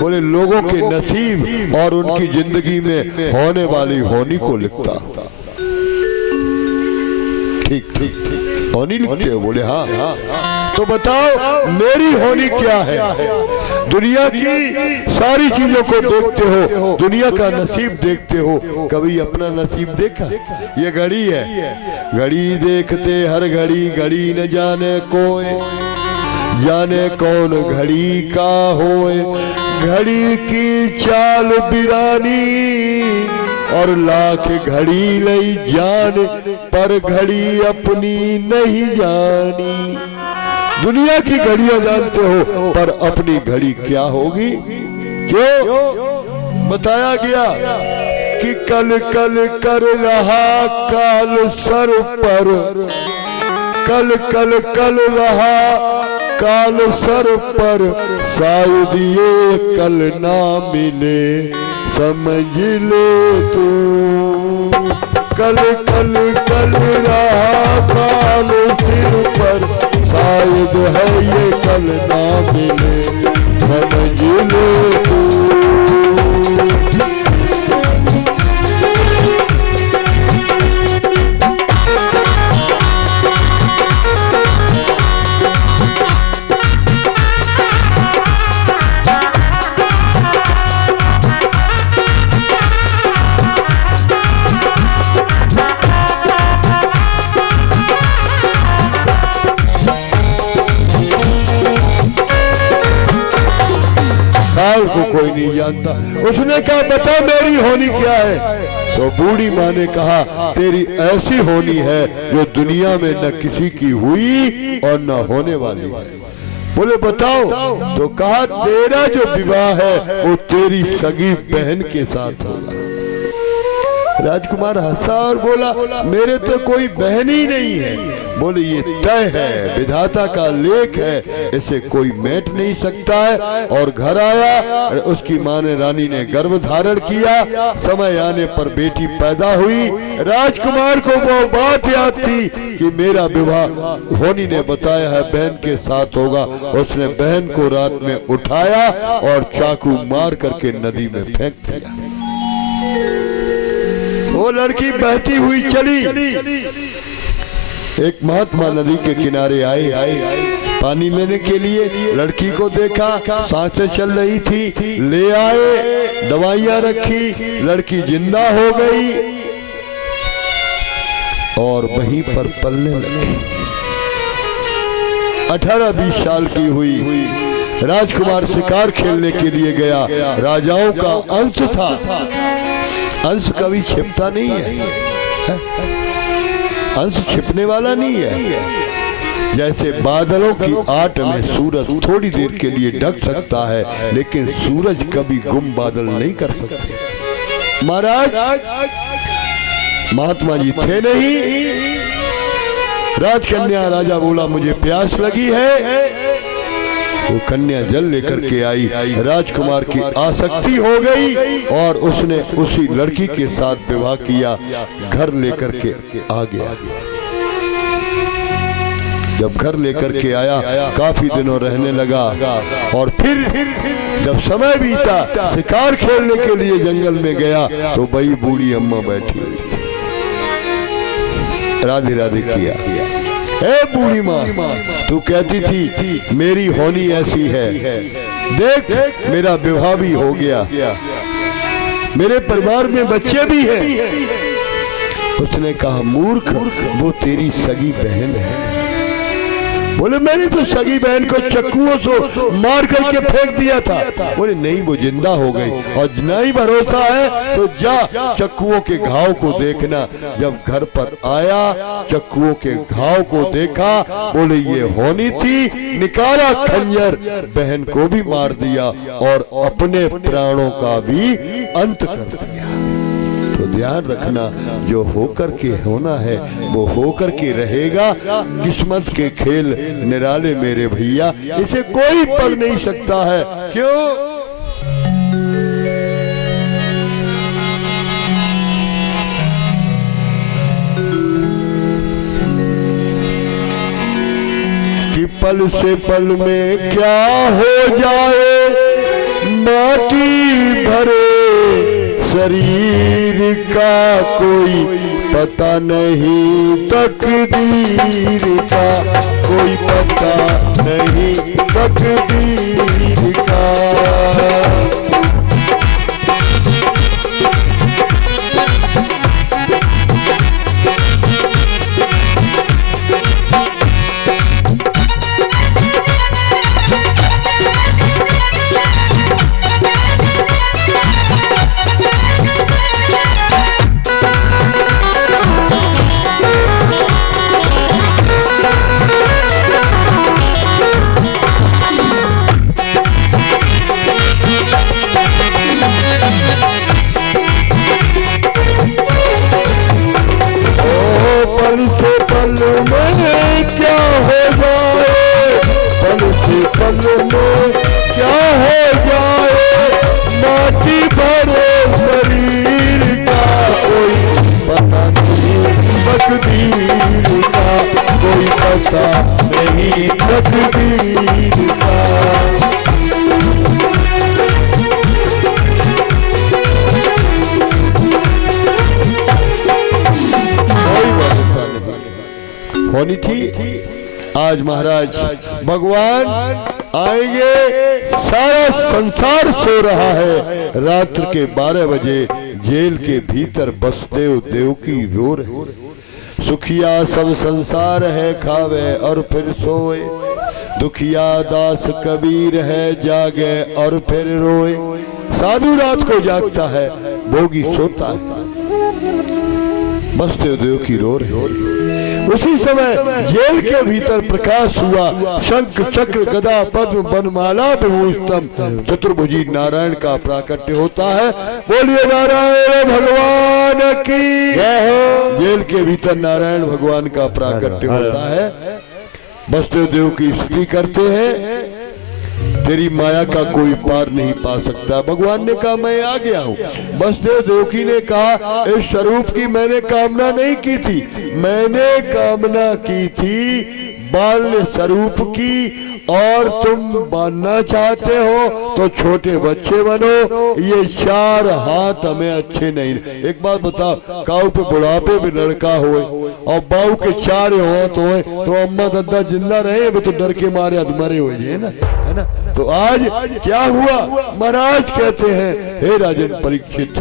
बोले, लोगों के नसीब और उनकी जिंदगी में होने वाली होनी को लिखता। ठीक ठीक, होनी लिखते हो? बोले हाँ। तो बताओ मेरी होनी क्या है? दुनिया की सारी चीजों को देखते हो, दुनिया का नसीब देखते हो, कभी अपना नसीब देखा? ये घड़ी है, घड़ी देखते हर घड़ी, घड़ी न जाने कोई, जाने कौन घड़ी का होए। घड़ी की चाल बिरानी और लाख घड़ी लई जान, पर घड़ी अपनी नहीं जानी। दुनिया की घड़ियां जानते हो, पर अपनी घड़ी क्या होगी? क्यों? बताया गया कि कल कल कर रहा काल सर पर, कल कल कल रहा काल सर पर, शायद ये कल ना मिले समझ ले तू। कल कल कल रहा काल सिर पर, शायद है ये कल ना मिले समझ ले तू। को कोई नहीं जानता। उसने कहा, बता मेरी होनी क्या है? तो बूढ़ी माँ ने कहा, तेरी ऐसी होनी है जो दुनिया में न किसी की हुई और न होने वाली है। बोले बताओ? तो कहा, तेरा जो विवाह है वो तेरी सगी बहन के साथ होगा। राजकुमार हंसा और बोला, मेरे तो कोई बहन ही नहीं है। बोले, ये तय है, विधाता का लेख है, इसे कोई मेट नहीं सकता है। और घर आया, उसकी माँ ने, रानी ने गर्भ धारण किया। समय आने पर बेटी पैदा हुई। राजकुमार को वो बात याद थी कि मेरा विवाह होनी ने बताया है बहन के साथ होगा। उसने बहन को रात में उठाया और चाकू मार करके नदी में फेंक दिया। वो लड़की बहती हुई चली। एक महात्मा नदी के किनारे आए पानी लेने के लिए। लड़की को देखा, सांसें चल रही थी, ले आए, दवाइयां रखी, लड़की जिंदा हो गई और वहीं पर पलने लगी। 18-20 साल की हुई। राजकुमार शिकार खेलने के लिए गया। राजाओं का अंश था, अंश कभी छिपता नहीं है, अंश छिपने वाला नहीं है। जैसे बादलों की आट में सूरज थोड़ी देर के लिए ढक सकता है, लेकिन सूरज कभी गुम बादल नहीं कर सकते। महाराज, महात्मा जी थे नहीं। राजकन्या, राजा बोला मुझे प्यास लगी है। वो कन्या जल लेकर के आई। राजकुमार की आसक्ति हो गई और उसने उसी लड़की के साथ विवाह किया, घर लेकर के आ गया। जब घर लेकर के आया, काफी दिनों रहने लगा और फिर जब समय बीता, शिकार खेलने के लिए जंगल में गया तो वही बूढ़ी अम्मा बैठी हुई, राधे राधे किया। ए बूढ़ी माँ, तू कहती थी मेरी होनी ऐसी है, देख मेरा विवाह भी हो गया, मेरे परिवार में बच्चे भी हैं। उसने कहा, मूर्ख, वो तेरी सगी बहन है। बोले, मैंने तो सगी बहन को चक्कुओं से मार करके फेंक दिया था। बोले, नहीं, वो जिंदा हो गई और नहीं भरोसा है तो जा चक्कुओं के घाव को देखना। जब घर पर आया, चक्कुओं के घाव को देखा, बोले ये होनी थी। निकाला खंजर, बहन को भी मार दिया और अपने प्राणों का भी अंत कर दिया। तो तो ध्यान रखना, जो होकर के होना है वो होकर के रहेगा। किस्मत के खेल निराले मेरे भैया, इसे कोई पढ़ नहीं सकता है। क्यों? कि पल से पल में क्या हो जाए, माटी भरे शरीर का कोई पता नहीं, तकदीर का कोई पता नहीं, तकदीर का। नहीं, तकदीर का। होनी थी। आज महाराज भगवान आएंगे, सारा संसार सो रहा है। रात्र के 12 बजे जेल के भीतर बसदेव देवकी रो रहे। सुखिया सब संसार है खावे और फिर सोए, दुखिया दास कबीर है जागे और फिर रोए। साधु रात को जागता है, भोगी सोता है। बसदेव देवकी रो रहे। उसी समय जेल के भीतर प्रकाश हुआ। शंख चक्र गदा पद्म बनमाला विभूषितम चतुर्भुजी नारायण का प्राकट्य होता है। बोलिए नारायण भगवान की जय हो। जेल के भीतर नारायण भगवान का प्राकट्य होता है। बसदेव देव की स्तुति करते हैं। तेरी माया का कोई पार नहीं पा सकता। भगवान ने कहा मैं आ गया हूँ। बसदेव देवकी ने कहा इस स्वरूप की मैंने कामना नहीं की थी, मैंने कामना की थी बाल्य स्वरूप की, और तुम बनना चाहते हो तो छोटे बच्चे बनो। ये 4 हाथ हमें अच्छे नहीं। एक बात बताओ, काऊ पे बुढ़ापे में लड़का होए और बाऊ के 4 हाथ होए तो अम्मा दादा जिंदा रहे, वो तो डर के मारे मरे हुए है ना। तो आज क्या हुआ? महाराज कहते हैं हे राजन परीक्षित,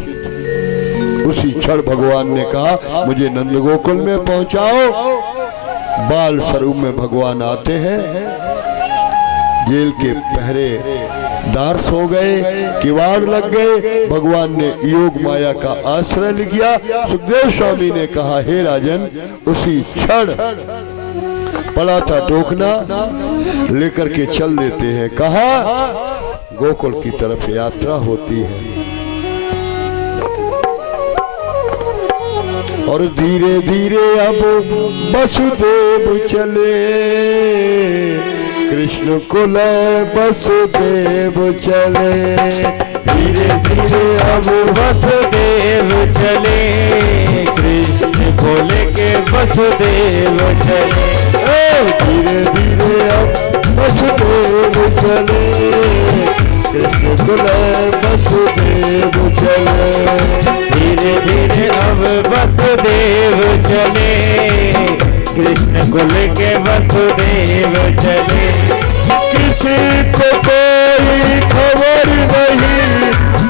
उसी क्षण भगवान ने कहा मुझे नंद गोकुल में पहुंचाओ। बाल स्वरूप में भगवान आते हैं। जेल के पहरेदार सो गए, किवाड़ लग गए। भगवान ने योग माया का आश्रय लिया। सुखदेव स्वामी ने कहा हे राजन, उसी क्षण पड़ा था टोकना, लेकर के चल देते हैं। कहा गोकुल की तरफ यात्रा होती है। और धीरे धीरे अब वसुदेव चले, कृष्ण कुल वसुदेव चले। धीरे धीरे अब वसुदेव चले, कृष्ण कुल के वसुदेव चले। धीरे धीरे अब वसुदेव चले, कृष्ण कुल वसुदेव चले। धीरे धीरे अब वसुदेव चले, कृष्ण कुल के वसुदेव चले। किसी को कोई खबर नहीं,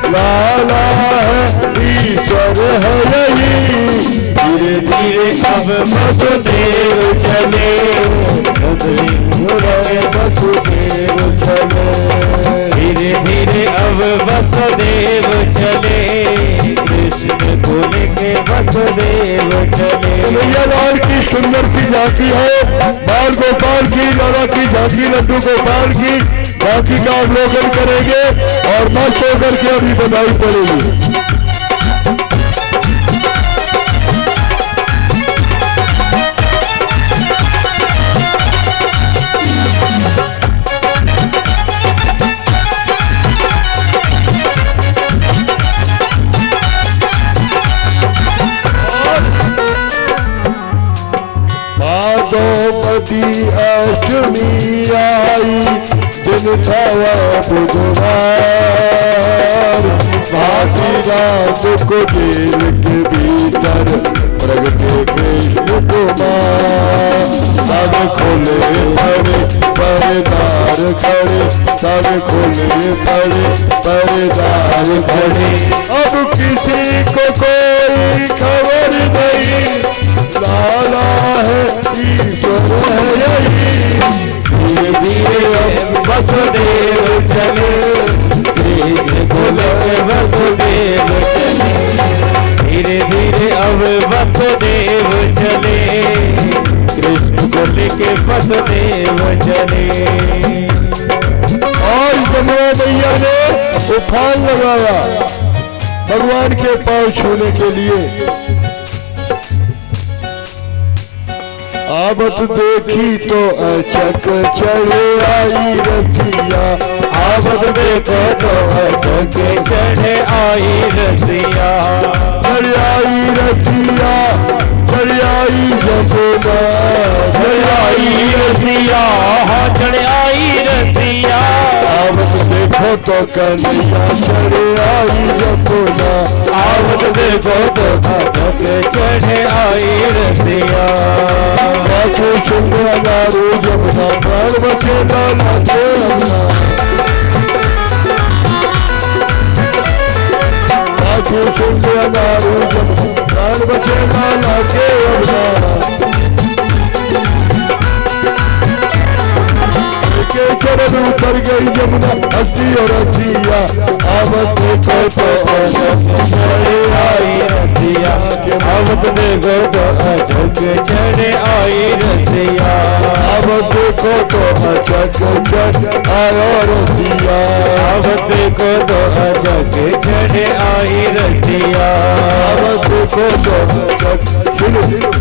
लाला है ईश्वर है यही। धीरे धीरे अब वसुदेव चले, वसुदेव चले। धीरे धीरे अब वसुदेव चले, कृष्ण कुल के वसुदेव चले। कन्हैया लाल की सुंदर सी झांकी है, बाल गोपाल की, लाला की झांकी, लड्डू गोपाल की झांकी का अवलोकन करेंगे और मस्त होकर के अभी बधाई पड़ेगी। की अष्टमी आई, दिन था वह बुधवार। भाती रात को जेल के भीतर प्रगटे कृष्ण कुमार। सब खोले पड़े पहरेदार खड़े, सब खोले पड़े पहरेदार खड़े। अब किसी को कोई खबर नहीं, लाला है ईश्वर है यही। धीरे धीरे अब वसुदेव चले, धीरे बोले वसुदेव चले, धीरे धीरे अब वसुदेव चले, कृष्ण को लेके वसुदेव चले। और जमुना मैया ने उफान लगाया भगवान के पांव छूने के लिए। आवत देखी तो अचक चढ़े आई रसिया, आवत देखो तो अचक चढ़े आई रसिया। चढ़ आई रसिया, चढ़ आई जमुना, चढ़ आई रसिया, चढ़ आई रसिया। आवत देखो तो कन्हैया चढ़ आई जमुना, आवत देखो तो अचक चढ़े आई रसिया। बाजू सुंदर नारू जमुना, प्राण बचे लाला के रमना। बाजू सुंदर नारू जमुना, प्राण बचे लाला के रमना। के चरण उतर गई जमुना, हस्ती और रसिया। आवत देखो तो चढ़े आई रसिया, आवत देखो तो अचक चढ़े आई रसिया। आवत देखो तो अचक चढ़ आयो रसिया, आवत देखो तो अचक चढ़े आई रसिया। आवत देखो तो अचक रसिया।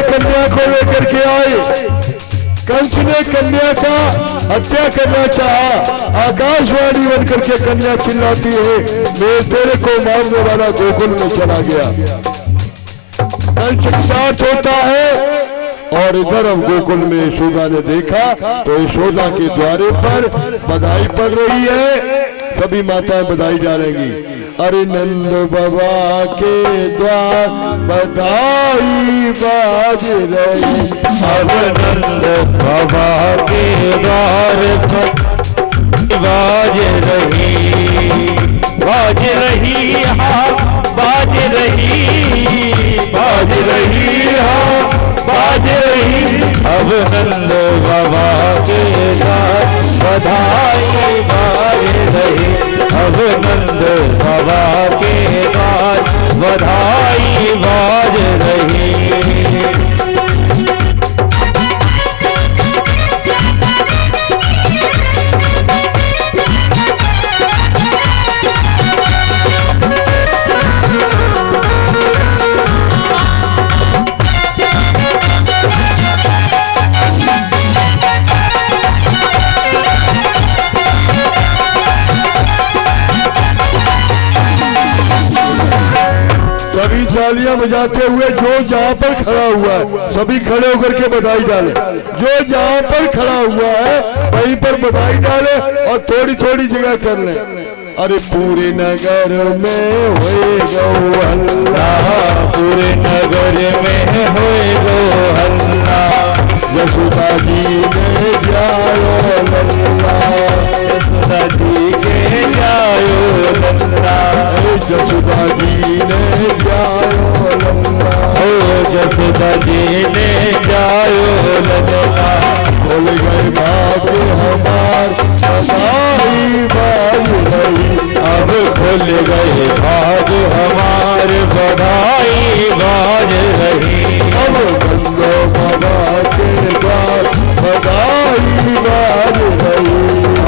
कन्या को लेकर के आए। कंस ने कन्या का हत्या करना चाहा। आकाशवाणी बनकर के कन्या चिल्लाती है, मैं तेरे को मारने वाला गोकुल में चला गया। कंस शांत होता है और इधर अब गोकुल में यशोदा ने देखा तो यशोदा के द्वारे पर बधाई पड़ रही है। सभी माताएं बधाई डालेंगी। अरे नंद बाबा के द्वार बधाई बाज रही, अब नंद बाबा के द्वार बाज रही, बाज रही हाँ बाज रही, बाज रही हाँ बाज रही। अब नंद बाबा के द्वार बधाई बाज रही, अब नंद बाबा के द्वार बधाई बाज रही। सभी तालियां बजाते हुए जो जहां पर खड़ा हुआ है सभी खड़े होकर के बधाई डाले। जो जहां पर खड़ा हुआ है वहीं पर बधाई डाले और थोड़ी थोड़ी जगह कर ले। अरे पूरे नगर में होए गो हल्ला, पूरे नगर में होए गो हल्ला, यशोदा जी ने जायो लल्ला, यशोदा जी के जायो लल्ला, यशोदा जी ने जायो लल्ला, ओ यशोदा जी ने जायो लल्ला। खुल गए भाग हमार बधाई बाज रही, अब खुल गए भाग हमार बधाई बाज रही, अब गंगो बाबा के द्वार बधाई बाज रही,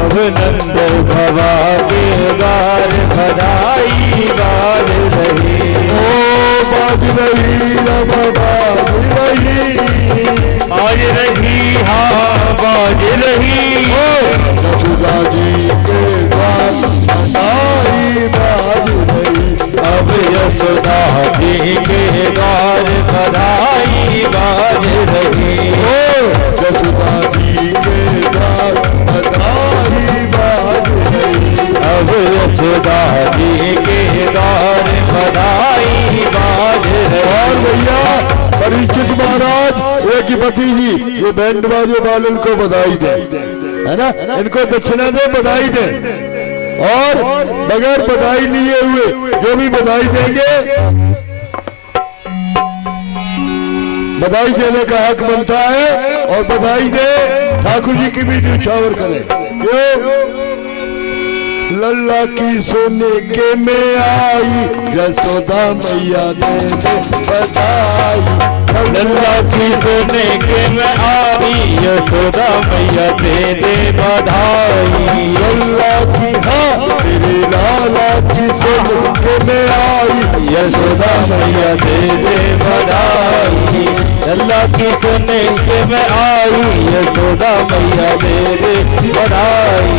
अब नंद बाबा के द्वार बधाई बाज रही, ओ बाज रही रब बाज रही, बाज रही हाँ बाज रही, यशोदा जी के द्वार बधाई बाज रही, अब यशोदा जी के द्वार बधाई बाज रही, यशोदा जी के द्वार बधाई बाज रही, अब यशोदा जी के द्वार बधाई बाज और रही। भैया परीक्षित महाराज एक ही पति जी ये बैंड बाजे वाले इनको बधाई दे, है ना, इनको दक्षिणा दे बधाई दे, और बगैर बधाई लिए हुए जो भी बधाई देंगे बधाई देने का हक बनता है, और बधाई दे ठाकुर जी की भी न्यौछावर करें। क्यों? लल्ला की सोने के में आई यशोदा मैया दे दे बधाई, लल्ला की सोने के में आई यशोदा मैया दे दे बधाई, लल्ला की हाँ तेरे लाला की सोने के में आई यशोदा मैया दे दे बधाई, लल्ला की सोने के में आई यशोदा मैया दे दे बधाई,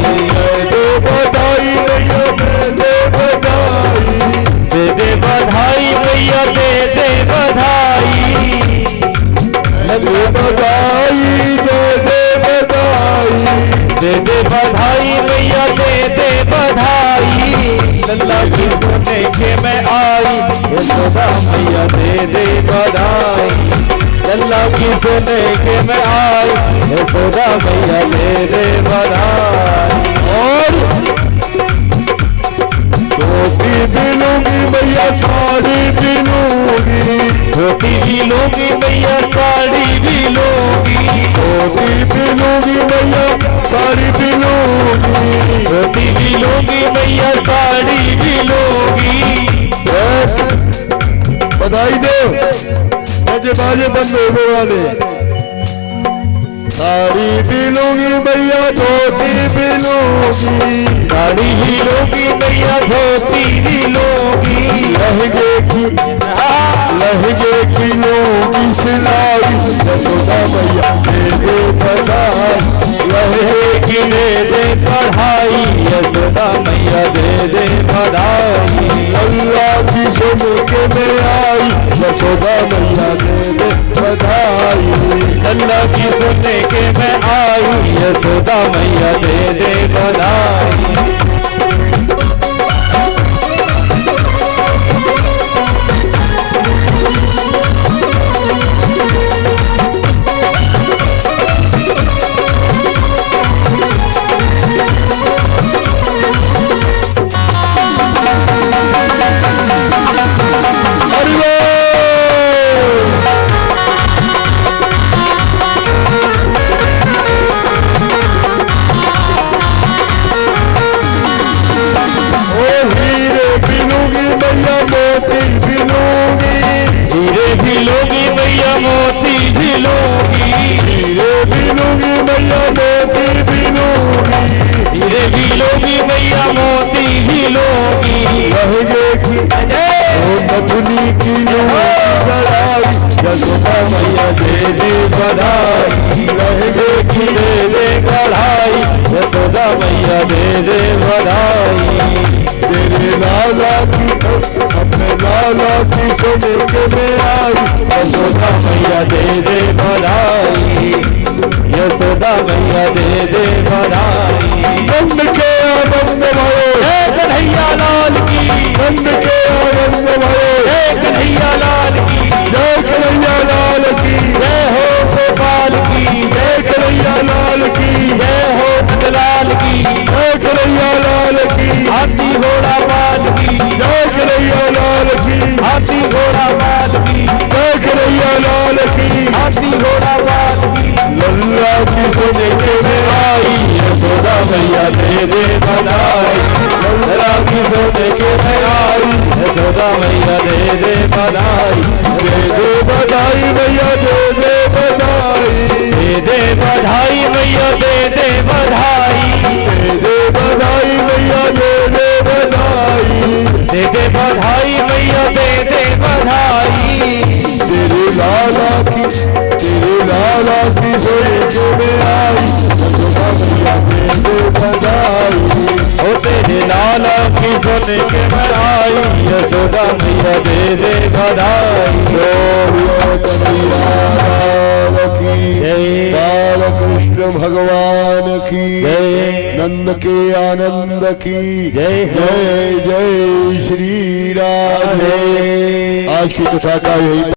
दे बधाई मैया दे बधाई, दे दे बधाई मैया दे दे बधाई, दे बधाई दे बधाई, दे दे बधाई मैया दे दे बधाई, लल्ला की सोने के में आई यशोदा मैया दे दे बधाई, लल्ला की सोने के में आई यशोदा मैया दे दे बधाई, और धोती बिनूंगी मैया साड़ी बिनूंगी, धोती भी लूंगी मैया साड़ी भी लूंगी, धोती बिनूंगी मैया साड़ी बिनूंगी, धोती भी लूंगी मैया साड़ी भी लूंगी, बधाई दो बाजे बाजे बंद होने वाले, साड़ी बिनूंगी मैया धोती बिनूंगी, साड़ी भी लूंगी मैया धोती भी लूंगी, लहंगे की लूंगी सिलाई यशोदा मैया दे दे बधाई, लहे की दे दे पढ़ाई यशोदा मैया दे दे बधाई, अल्लाह की सोने के में आई यशोदा मैया दे दे बधाई, लल्ला की सोने के में आई यशोदा मैया दे दे बधाई, मोती भी लूंगी, हीरे भी लूंगी मैया मोती भी लूंगी, हीरे भी लूंगी मैया मोती भी लूंगी, लहंगे की नथुनी की लड़ाई यशोदा मैया दे दे बधाई, लहंगे की दे दे कढ़ाई यशोदा मैया दे दे बधाई, तेरे लाला की अपने लाला की सोने के में आई यशोदा मैया दे दे बधाई, यशोदा मैया दे दे बधाई। नंद के आनंद भयो, जय कन्हैया लाल की, नंद के आनंद भयो, जय कन्हैया लाल की, जय कन्हैया लाल की, जय हो गोपाल की, जय कन्हैया लाल की, जय हो नंदलाल की, जय कन्हैया लाल की, हाथी घोड़ा बाल की, जय कन्हैया लाल की, हाथी घोड़ा बाल की, जय कन्हैया लाल की, हाथी घोड़ा बाल की। लल्ला की सोने के में आई, यशोदा मैया दे दे बधाई, लल्ला की सोने के में आई, यशोदा मैया दे दे बधाई। दे दे बधाई मैया, दे दे बधाई, दे दे बधाई मैया दे दे बधाई, दे दे बधाई मैया, दे दे बधाई, दे दे बधाई मैया दे दे बधाई। तेरे लाला की सोने के में आई, यशोदा मैया दे दे बधाई। ओ तेरे लाला की सोने के में आई, यशोदा मैया दे दे बधाई। जय बाल कृष्ण भगवान की, जय नंद के आनंद की जय हो। जय जय श्री राधे। आज की कथा का यही